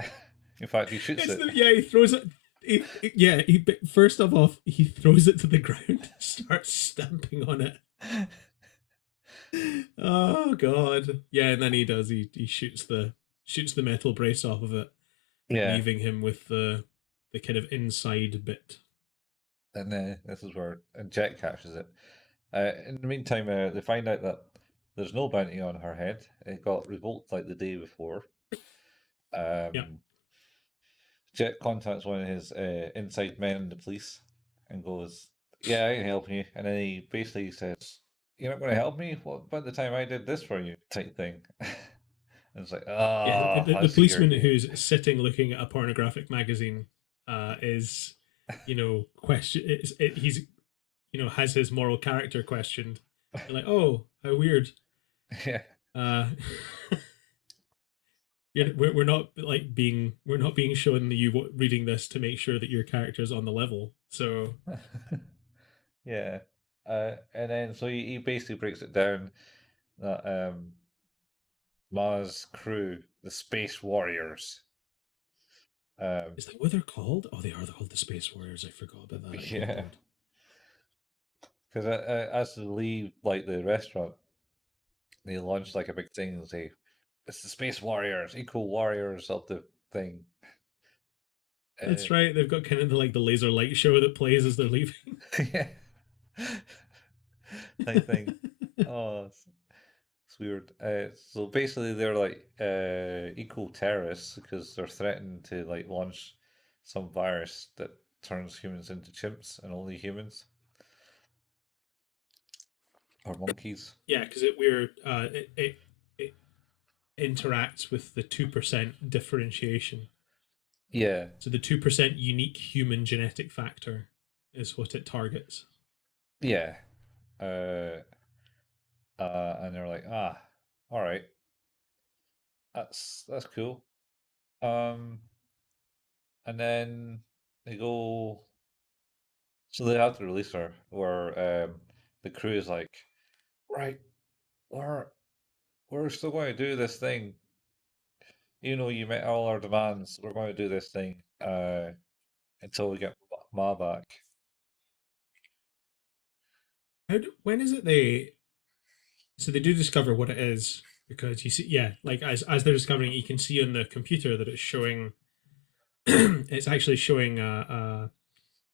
In fact, he shoots it. He throws it. He first of all, he throws it to the ground, starts stamping on it. Oh god. Yeah, and then he does. He shoots the metal brace off of it, leaving him with the kind of inside bit. And this is where Jet catches it. In the meantime, they find out that there's no bounty on her head. It got revoked like the day before. Jet contacts one of his inside men in the police and goes, "Yeah, I can help you." And then he basically says, "You're not going to help me? What about the time I did this for you?" type thing. And it's like, the policeman who's sitting looking at a pornographic magazine is, he's, has his moral character questioned. You're like, oh, how weird. Yeah. We're not like we're not being shown you reading this to make sure that your character's on the level. So Yeah. And then so he basically breaks it down that Ma's crew, the Space Warriors, um, is that what they're called? Oh, they are called the Space Warriors. I forgot about that. Okay, yeah, good. because as they leave like the restaurant, they launch like a big thing and say, "It's the Space Warriors, equal warriors of the thing." That's Uh, right. They've got kind of the laser light show that plays as they're leaving. yeah, type thing. Oh, it's weird. So basically, they're like equal terrorists because they're threatened to like launch some virus that turns humans into chimps and only humans or monkeys. Yeah, because it interacts with the 2% differentiation. Yeah, So the 2% unique human genetic factor is what it targets. yeah. Uh, and they're like, ah, all right, that's cool. Um, and then they go, so they have to release her, where the crew is like, right, we're we're still going to do this thing. You know, you met all our demands. We're going to do this thing until we get Ma back. When is it they? So they do discover what it is because you see, yeah, like as they're discovering it, you can see on the computer that it's showing. It's actually showing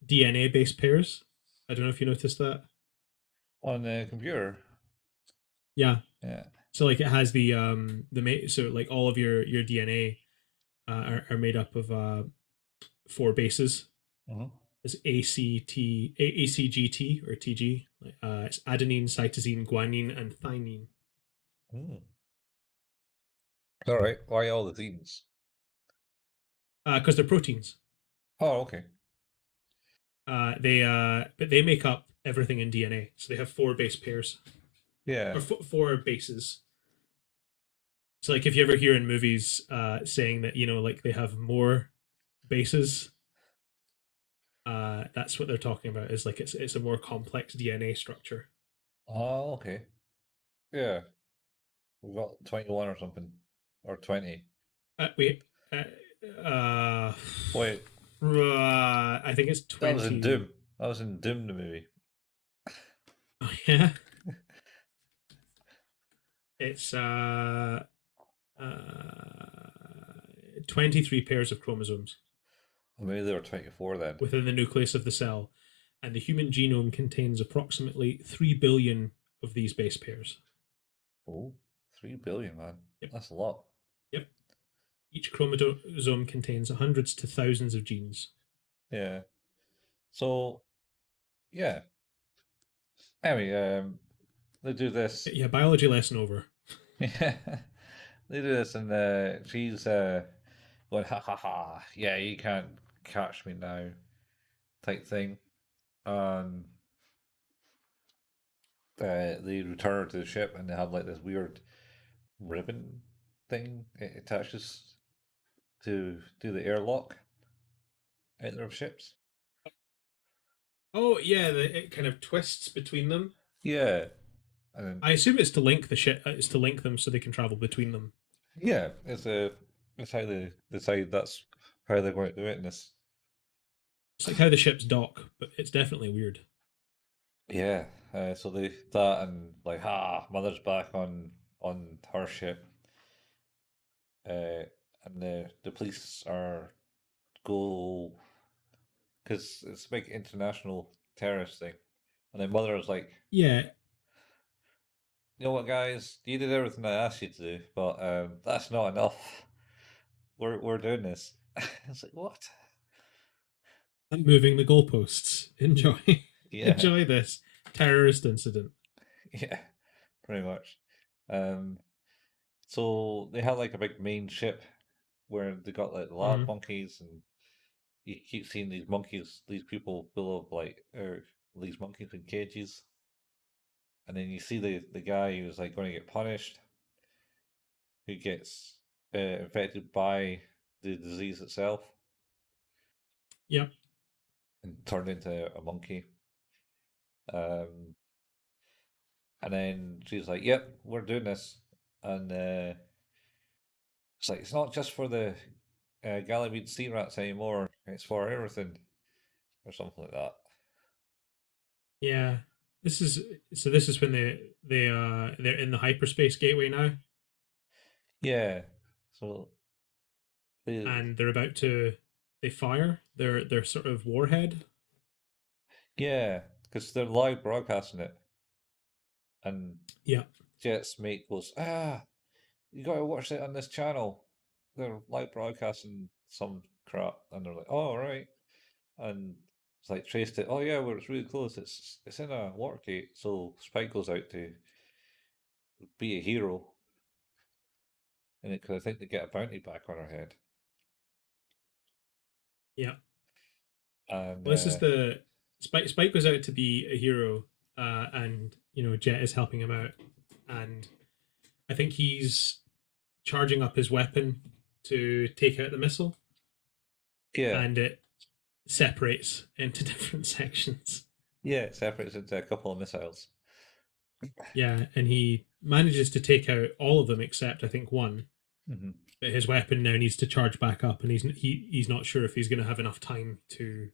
DNA based pairs. I don't know if you noticed that. On the computer. Yeah. Yeah. So like it has so like all of your DNA are made up of four bases. Hmm. It's ACGT or TG. It's adenine, cytosine, guanine, and thymine. Mm. All right. Why all the themes? Because they're proteins. Oh, okay. But they make up everything in DNA. So they have four base pairs Yeah. or four bases. So like if you ever hear in movies saying that like they have more bases, that's what they're talking about. Is like it's a more complex DNA structure. Oh, okay. Yeah. We've got 21 or something. Or 20. Wait, uh, uh, Wait, I think it's that was in 20. Doom. That was in Doom the movie. Oh, yeah, it's 23 pairs of chromosomes Or maybe they were 24 then. within the nucleus of the cell, and the human genome contains approximately 3 billion of these base pairs. Oh, 3 billion, man. Yep, That's a lot. yep. Each chromosome contains hundreds to thousands of genes. Yeah. So, yeah. Anyway, they do this. Yeah, biology lesson over. Yeah. They do this, and she's going, ha ha ha. Yeah, you can't catch me now, type thing. And they return her to the ship, and they have like this weird ribbon thing it attaches to do the airlock out their ships. Oh yeah, it kind of twists between them. Yeah, and then, I assume it's to link the ship. It's to link them so they can travel between them. yeah, it's how they decide that's how they're going to do it in this. It's like how the ships dock, but it's definitely weird. Yeah, so they that and like, mother's back on her ship, and the police are go because it's a big international terrorist thing, and then mother is like, Yeah, you know what, guys, you did everything I asked you to do, but that's not enough. We're doing this. It's like, what? I'm moving the goalposts. Enjoy, Yeah, enjoy this terrorist incident. yeah, pretty much. Um, so they have like a big main ship where they got like lab Mm. monkeys, and you keep seeing these monkeys, these people full of like these monkeys in cages, and then you see the guy who's like going to get punished, who gets infected by the disease itself Yep. and turned into a monkey. And then she's like, "Yep, we're doing this," and it's like it's not just for the Ganymede sea rats anymore; it's for everything, or something like that. Yeah. This is This is when they're in the hyperspace gateway now, Yeah. So they, and they're about to they fire their sort of warhead. yeah, because they're live broadcasting it, and Yeah. Jet's mate goes, you gotta watch it on this channel. They're live broadcasting some crap, and they're like, "Oh, all right," and it's like traced it. Oh yeah, well it's really close. It's in a water gate. So Spike goes out to be a hero in it because I think they get a bounty back on her head. Yeah. And Well, this is the Spike goes out to be a hero, and Jet is helping him out, and I think he's charging up his weapon to take out the missile, yeah, and it separates into different sections. yeah, it separates into a couple of missiles. Yeah, and he manages to take out all of them except I think one. Mm-hmm. But his weapon now needs to charge back up, and he's not sure if he's going to have enough time to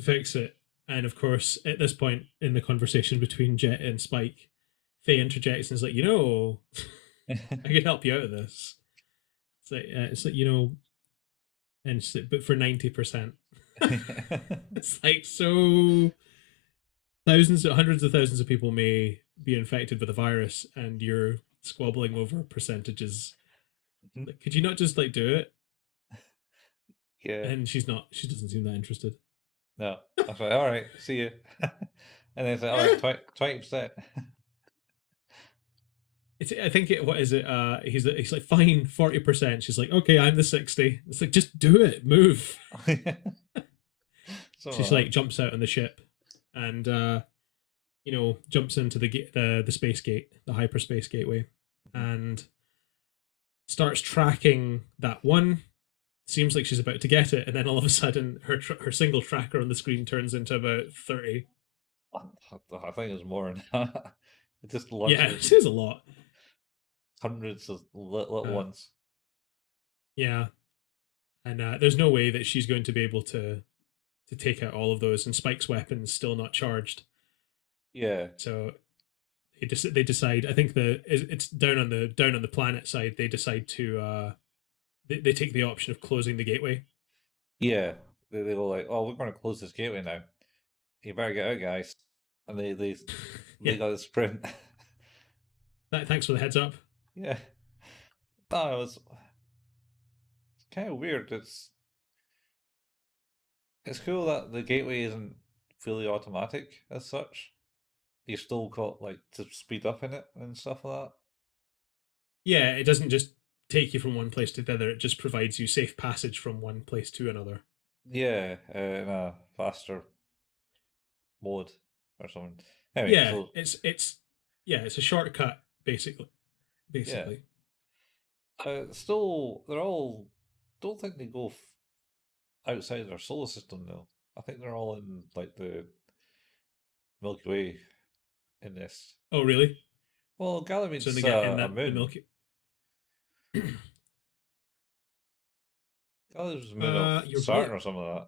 fix it. And of course, at this point in the conversation between Jet and Spike, Faye interjects and is like, I can help you out of this. It's like and she's like, but for 90%. It's like, so hundreds of thousands of people may be infected with a virus, and you're squabbling over percentages. Like, could you not just like do it? Yeah. And she doesn't seem that interested. No. I was like, all right, see you. And then it's like, all right, 20%. I think what is it? He's like, fine, 40%. She's like, okay, I'm the 60. It's like, just do it, move. So She's like jumps out on the ship, and jumps into the space gate, the hyperspace gateway, and starts tracking that one. Seems like she's about to get it, and then all of a sudden, her single tracker on the screen turns into about 30. I think it's more than that. It just Yeah, launches it is a lot. hundreds of little ones. Yeah, and there's no way that she's going to be able to take out all of those, and Spike's weapon's still not charged. Yeah. So they decide. I think it's down on the planet side. They decide to they take the option of closing the gateway. Yeah. They go like, oh, we're going to close this gateway now. You better get out, guys. And they Yeah. got a sprint. Thanks for the heads up. Yeah. No, it was kind of weird. It's cool that the gateway isn't fully automatic as such. You still got like to speed up in it and stuff like that. Yeah, it doesn't just take you from one place to the other. It just provides you safe passage from one place to another. Yeah, in a faster mode or something. Anyway, Yeah, so it's a shortcut basically. yeah, Basically. still they're all don't think they go outside their solar system though. I think they're all in like the Milky Way in this. Oh, really? Well, So Ganymede's they get in a that the moon. Milky. Ganymede's a moon of You're Saturn right. or something like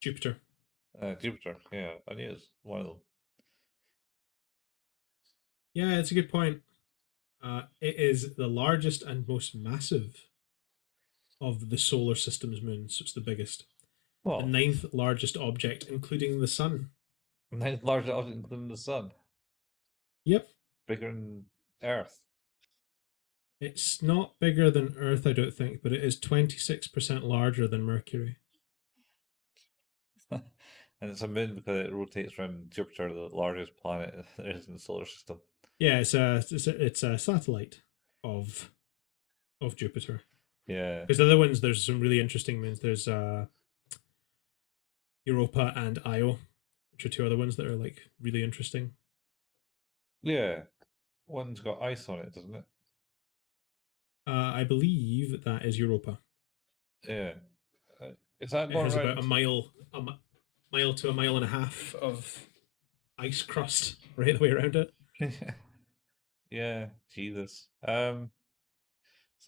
Jupiter. that. Jupiter, yeah, I knew it's one of them. Yeah, it's a good point. It is the largest and most massive of the solar system's moons. So it's the biggest. The Well, ninth largest object, including the sun. ninth largest object than the sun, Yep. bigger than Earth. It's not bigger than Earth, I don't think, but it is 26% larger than Mercury. And it's a moon because it rotates around Jupiter, the largest planet there is in the solar system. Yeah, it's a satellite of Jupiter. Yeah. Because the other ones, there's some really interesting moons. There's Europa and Io, which are two other ones that are like really interesting. Yeah, one's got ice on it, doesn't it? I believe that is Europa. Yeah. Is that It going has about around? mile to a mile and a half of ice crust right the way around it. Yeah, Jesus. So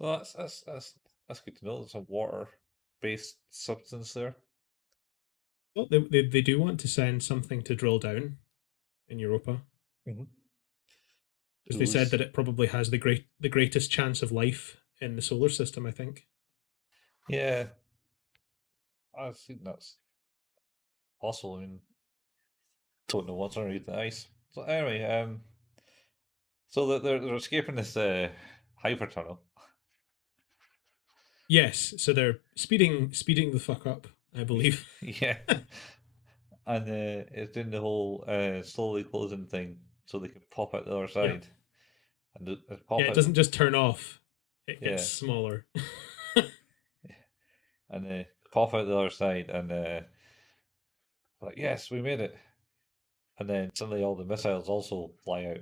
that's good to know. There's a water-based substance there. Well, they do want to send something to drill down in Europa Mm-hmm. because they said that it probably has the greatest chance of life in the solar system. I think. Yeah, I think that's possible. I mean, don't know what's underneath the ice. So anyway, so they're escaping this hyper tunnel. Yes, so they're speeding the fuck up, I believe. Yeah, and it's doing the whole slowly closing thing, so they can pop out the other Yeah. side, and pop Yeah, it out. doesn't just turn off; it Yeah, gets smaller. and pop out the other side, and like yes, we made it. And then suddenly all the missiles also fly out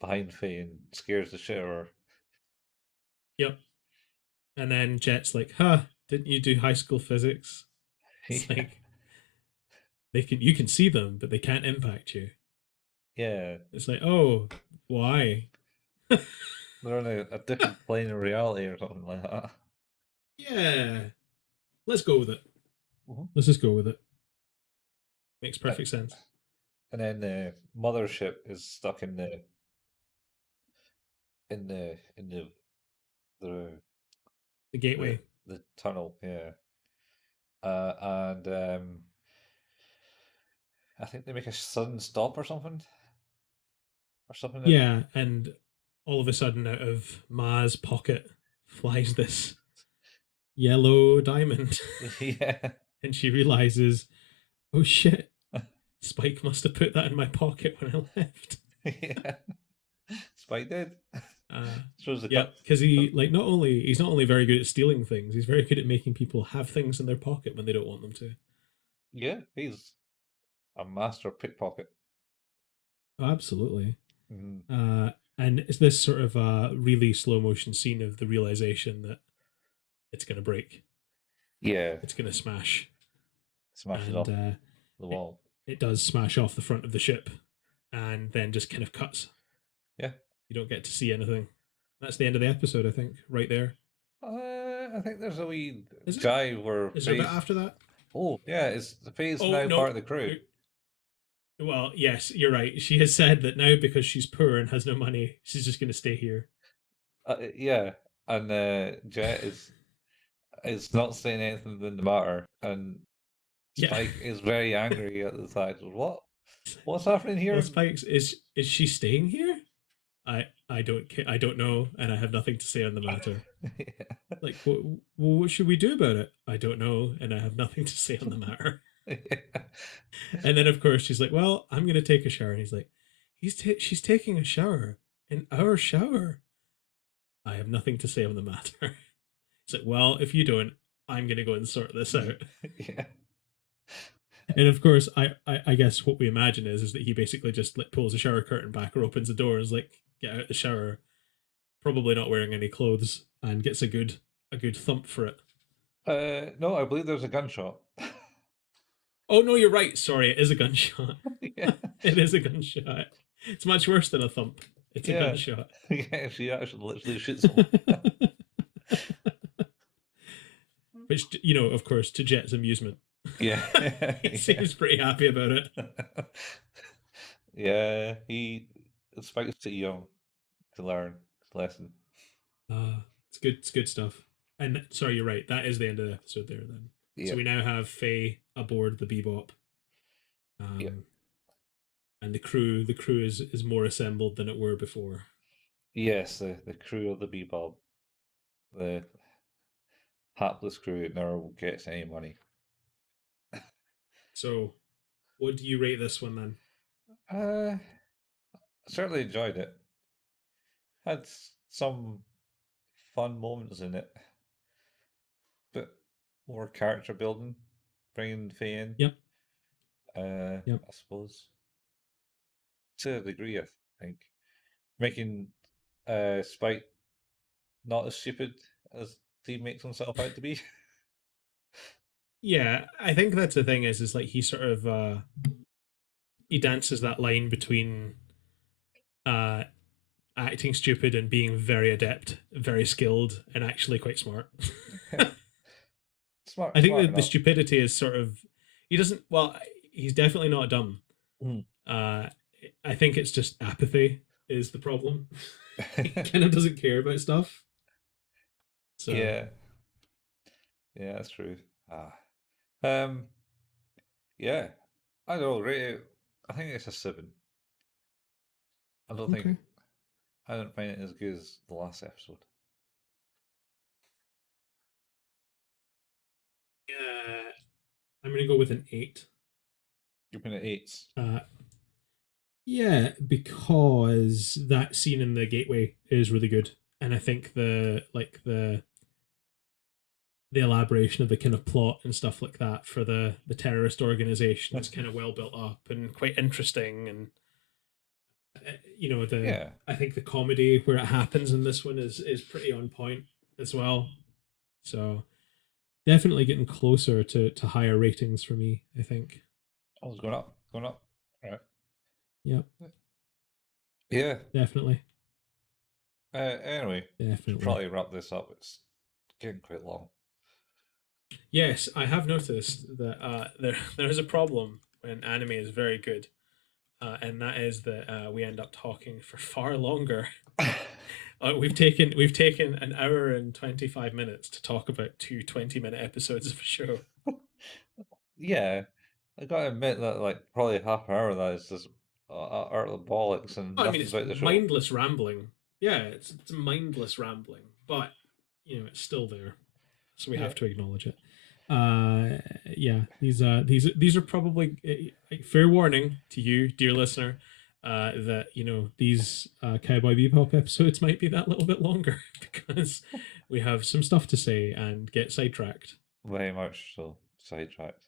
behind Faye and scares the shit out of her. Yep. And then Jet's like, "Huh? Didn't you do high school physics?" It's Yeah. like you can see them, but they can't impact you. Yeah, It's like, oh, why? they're on a different plane of reality or something like that. Yeah, let's go with it. Mhm. Let's just go with it. Makes Uh, perfect sense. And then the mothership is stuck in the The the, gateway. the tunnel. Yeah, and I think they make a sudden stop or something. That Yeah, and all of a sudden, out of Ma's pocket flies this yellow diamond, yeah, and she realizes, oh shit, Spike must have put that in my pocket when I left. yeah. Spike did. Uh, Shows the yeah, cut. because he's not only very good at stealing things, he's very good at making people have things in their pocket when they don't want them to. Yeah, he's a master pickpocket. Oh, absolutely. Mhm. And it's this sort of really slow motion scene of the realization that it's going to break, Yeah, it's going to smash, smashes and off the it, wall. it does smash off the front of the ship, and then just kind of cuts. Yeah. You don't get to see anything. That's the end of the episode, I think, right there. I think there's a wee Is it? jive where Is there a bit Faye's. after that? Oh, yeah, is Faye's Oh now part no. of the crew? Well, yes, you're right. She has said that now because she's poor and has no money, she's just going to stay here. Yeah, and Jet is not saying anything in the matter, and Yeah. Spike is very angry at the side. What's happening Well, here? Spikes, is she staying here? I don't care. I don't know, and I have nothing to say on the matter. Like, what should we do about it? I don't know, and I have nothing to say on the matter. And then, of course, she's like, "Well, I'm gonna take a shower." And he's like, she's taking a shower in our shower. I have nothing to say on the matter. It's like, well, if you don't, I'm gonna go and sort this out. Yeah. And of course, I guess what we imagine is that he basically just like pulls a shower curtain back or opens the door and is like, get out the shower, probably not wearing any clothes, and gets a good thump for it. No, I believe there's a gunshot. Oh no, you're right. Sorry, it is a gunshot. Yeah. It is a gunshot. It's much worse than a thump. It's a Yeah. gunshot. Yeah, she actually literally shoots him. Which, you know, of course, to Jet's amusement. Yeah. He seems pretty happy about it. Yeah, Spike's too young to learn the lesson. It's good. It's good stuff. And sorry, you're right. That is the end of the episode there. Then, Yeah. so we now have Faye aboard the Bebop, Yeah. and the crew is more assembled than it were before. Yes, the crew of the Bebop, the hapless crew that never gets any money. So, what do you rate this one then? I certainly enjoyed it. Had some fun moments in it, but more character building, bringing Faye in. Yep. I suppose to a degree. I think making Spike not as stupid as he makes himself out to be. Yeah, I think that's the thing is like he sort of he dances that line between uh acting stupid and being very adept, very skilled, and actually quite smart. I think Smart that the enough. stupidity is sort of he doesn't. Well, he's definitely not dumb. Mm. I think it's just apathy is the problem. He kind of doesn't care about stuff. So Yeah, yeah, that's true. Ah, um, yeah, I don't know. Rate it. I think it's a 7. I don't think okay. I don't find it as good as the last episode. I'm gonna go with an 8. Giving it 8s. Uh, yeah, because that scene in the gateway is really good, and I think the elaboration of the kind of plot and stuff like that for the terrorist organization is kind of well built up and quite interesting. And the Yeah, I think the comedy where it happens in this one is pretty on point as well. So definitely getting closer to higher ratings for me, I think. I was going up, going up. All right. Yep, Yeah. definitely. Anyway, should Definitely. probably wrap this up. It's getting quite long. Yes, I have noticed that there is a problem when anime is very good, and that is that we end up talking for far longer. We've taken an hour and 25 minutes to talk about two 20-minute episodes of a show. Yeah, I gotta admit that like probably half an hour of that is just utter bollocks and I mean, nothing it's about the show. mindless rambling. Yeah, it's mindless rambling, but it's still there, so we Yeah. have to acknowledge it. Yeah, these are probably fair warning to you, dear listener, that these Cowboy Bebop episodes might be that little bit longer because we have some stuff to say and get sidetracked. Very much so. Sidetracked.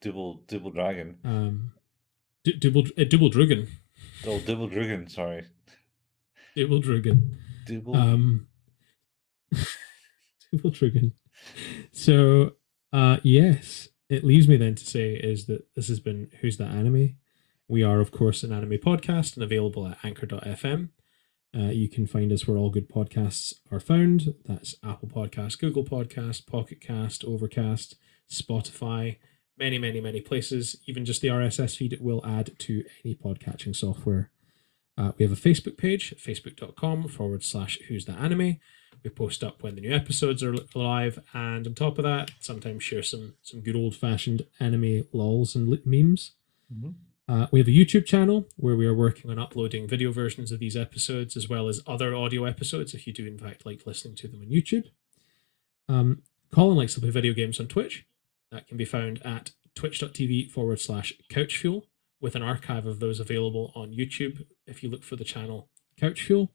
Double dragon. Double Drugan, Oh, double dragon. Sorry. Double Drugan, Double. um, Double Drugan. So, yes, it leaves me then to say is that this has been Who's That Anime? We are, of course, an anime podcast and available at anchor.fm. You can find us where all good podcasts are found. That's Apple Podcasts, Google Podcasts, Pocket Cast, Overcast, Spotify, many, many, many places. Even just the RSS feed will add to any podcatching software. We have a Facebook page, facebook.com/Who's That Anime. We post up when the new episodes are live, and on top of that, sometimes share some good old fashioned anime lols and memes. Mm-hmm. We have a YouTube channel where we are working on uploading video versions of these episodes as well as other audio episodes if you do in fact like listening to them on YouTube. Colin likes to play video games on Twitch. That can be found at twitch.tv/couchfuel with an archive of those available on YouTube if you look for the channel Couchfuel.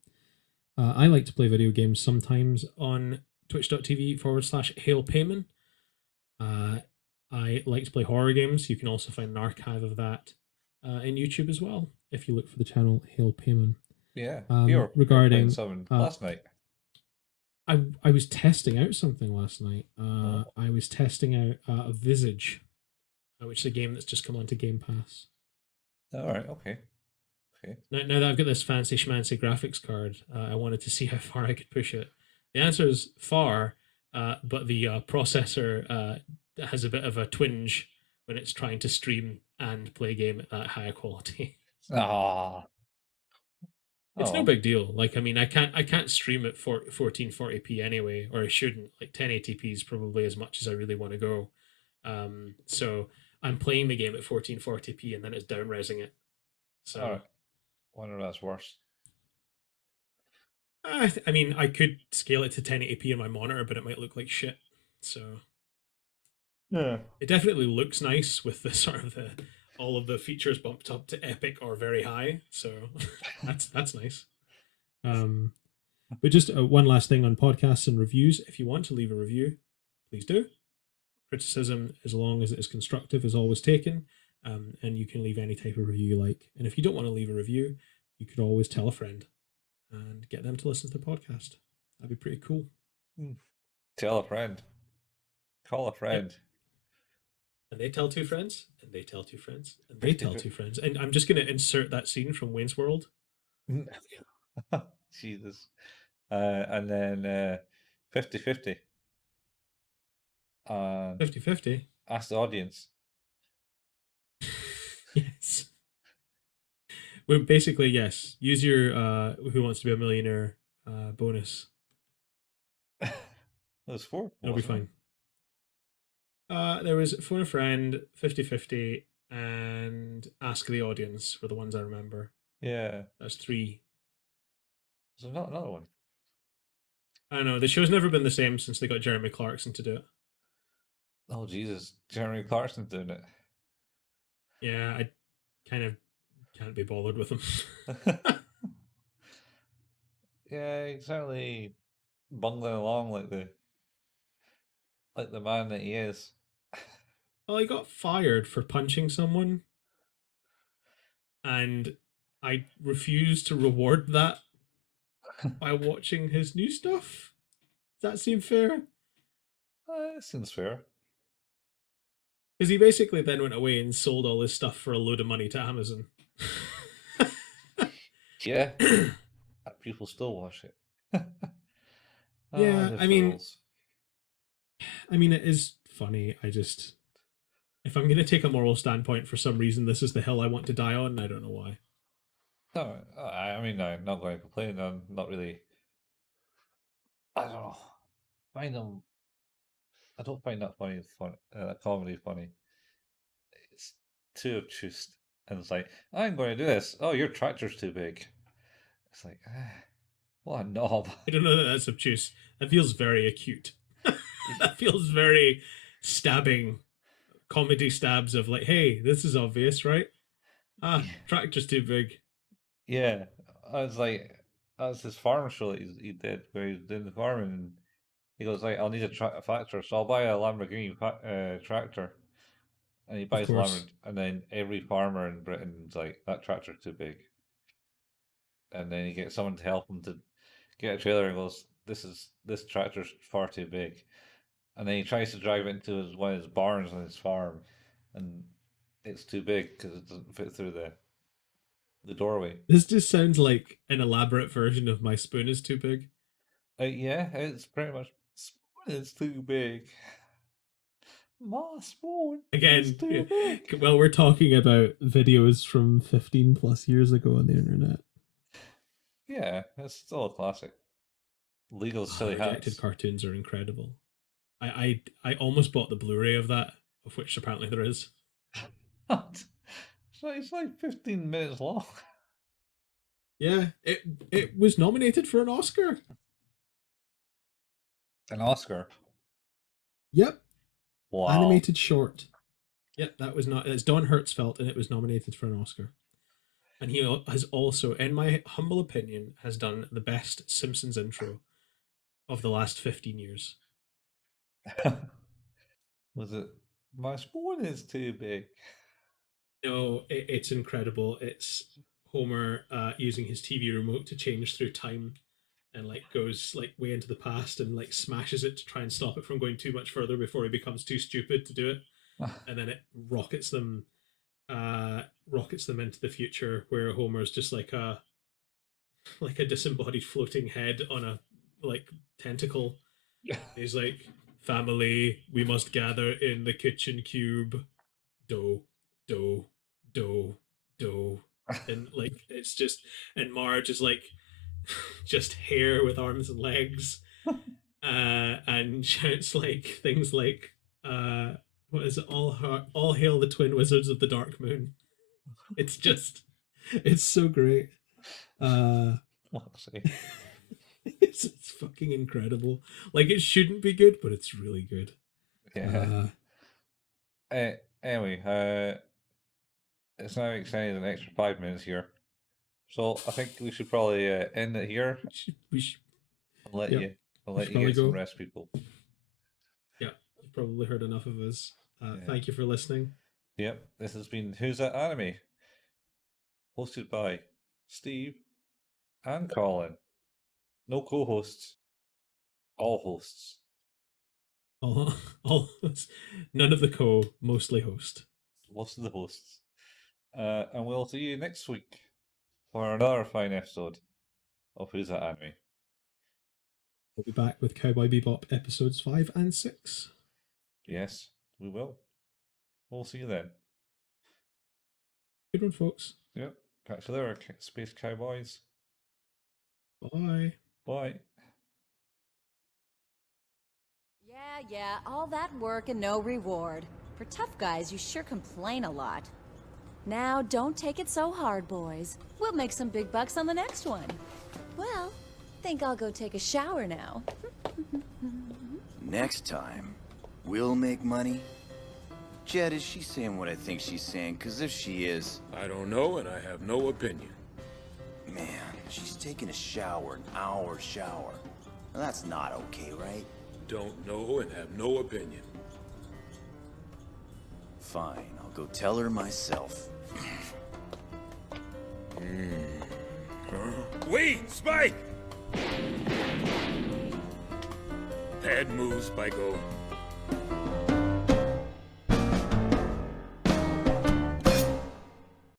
I like to play video games sometimes on twitch.tv/hailpayman. I like to play horror games. You can also find an archive of that in YouTube as well if you look for the channel Hail Payman. Yeah. You were Regarding playing something last night. I was testing out something last night. Oh. I was testing out a Visage, which is a game that's just come onto Game Pass. All right. Okay. Okay. Now that I've got this fancy schmancy graphics card, I wanted to see how far I could push it. The answer is far, but the processor has a bit of a twinge when it's trying to stream and play a game at that high quality. Ah. It's no Oh. big deal. Like, I mean, I can't stream at 1440p anyway, or I shouldn't. Like 1080p is probably as much as I really want to go. So I'm playing the game at 1440p and then it's down resing it. So All right. Wonder if that's worse. I mean, I could scale it to 1080p on my monitor, but it might look like shit. So Yeah. it definitely looks nice with the sort of all of the features bumped up to epic or very high. So that's nice. But just one last thing on podcasts and reviews. If you want to leave a review, please do. Criticism, as long as it is constructive, is always taken. And you can leave any type of review you like. And if you don't want to leave a review, you could always tell a friend and get them to listen to the podcast. That'd be pretty cool. Tell a friend. Call a friend. And they tell two friends, and they tell two friends, and they tell two friends. And I'm just going to insert that scene from Wayne's World. Jesus. And then 50-50. 50-50. Ask the audience. Yes. Well, basically, yes. Use your Who Wants to Be a Millionaire bonus. There's 4. It'll be fine. There was Phone a Friend, 50-50, and Ask the Audience were the ones I remember. Yeah. That's 3. There's not another one. I don't know. The show's never been the same since they got Jeremy Clarkson to do it. Oh, Jesus. Jeremy Clarkson's doing it. Yeah, I kind of can't be bothered with him. Yeah, he's certainly bungling along like the man that he is. Well, he got fired for punching someone, and I refuse to reward that by watching his new stuff. Does that seem fair? That seems fair. Because he basically then went away and sold all his stuff for a load of money to Amazon. Yeah. People still watch it. Yeah, the I mean, fools. it is funny. If I'm going to take a moral standpoint for some reason, this is the hill I want to die on. I don't know why. No, I mean, I'm not going to complain. I'm not really. I don't know. I don't find that that comedy funny. It's too obtuse. And it's like, I'm going to do this. Oh, your tractor's too big. It's like, what a knob. I don't know that that's obtuse. That feels very acute. That feels very stabbing. Comedy stabs of like, hey, this is obvious, right? Tractor's too big. Yeah, I was like, that's his farm show that he did, where he's doing the farming. And he goes like, I'll need a tractor, so I'll buy a Lamborghini tractor. And he buys a course. Lamborghini, and then every farmer in Britain's like, that tractor's too big. And then he gets someone to help him to get a trailer and goes, this tractor's far too big. And then he tries to drive it into one of his barns on his farm, and it's too big because it doesn't fit through the doorway. This just sounds like an elaborate version of My Spoon is Too Big. Yeah, it's pretty much spoon is too big. My spoon is too big. Well, we're talking about videos from 15 plus years ago on the internet. Yeah, it's still a classic. Legal silly rejected hats. Cartoons are incredible. I almost bought the Blu-ray of that, of which apparently there is. What? It's like 15 minutes long. Yeah, it was nominated for an Oscar. An Oscar? Yep. Wow. Animated short. Yep, it's Don Hertzfeldt, and it was nominated for an Oscar. And he has also, in my humble opinion, has done the best Simpsons intro of the last 15 years. Was it My Spoon is Too Big? No, it's incredible. It's Homer using his TV remote to change through time and like goes like way into the past and like smashes it to try and stop it from going too much further before he becomes too stupid to do it. And then it rockets them into the future where Homer's just like a disembodied floating head on a like tentacle. He's like, family, we must gather in the kitchen cube. Do, do, do, do. And like it's just, and Marge is like just hair with arms and legs. And shouts like things like what is it, all hail the twin wizards of the dark moon. It's so great. It's fucking incredible. Like it shouldn't be good, but it's really good. Yeah. Anyway, it's now extended an extra 5 minutes here, so I think we should probably end it here. We should. I'll let you get some rest, people. Yeah, you've probably heard enough of us. Thank you for listening. Yep, this has been Who's That Anime? Hosted by Steve, and Colin. No co-hosts. All hosts. All, none of the mostly host. Most of the hosts. And we'll see you next week for another fine episode of Who's That Anime. We'll be back with Cowboy Bebop episodes 5 and 6. Yes, we will. We'll see you then. Good one, folks. Yep. Catch you there, Space Cowboys. Bye. Bye. Yeah, all that work and no reward. For tough guys, you sure complain a lot. Now, don't take it so hard, boys. We'll make some big bucks on the next one. Well, think I'll go take a shower now. Next time, we'll make money? Jed, is she saying what I think she's saying? Because if she is... I don't know, and I have no opinion. Man, she's taking a shower, an hour shower. Now, that's not okay, right? Don't know and have no opinion. Fine, I'll go tell her myself. Wait, Spike! Bad move, Spiko.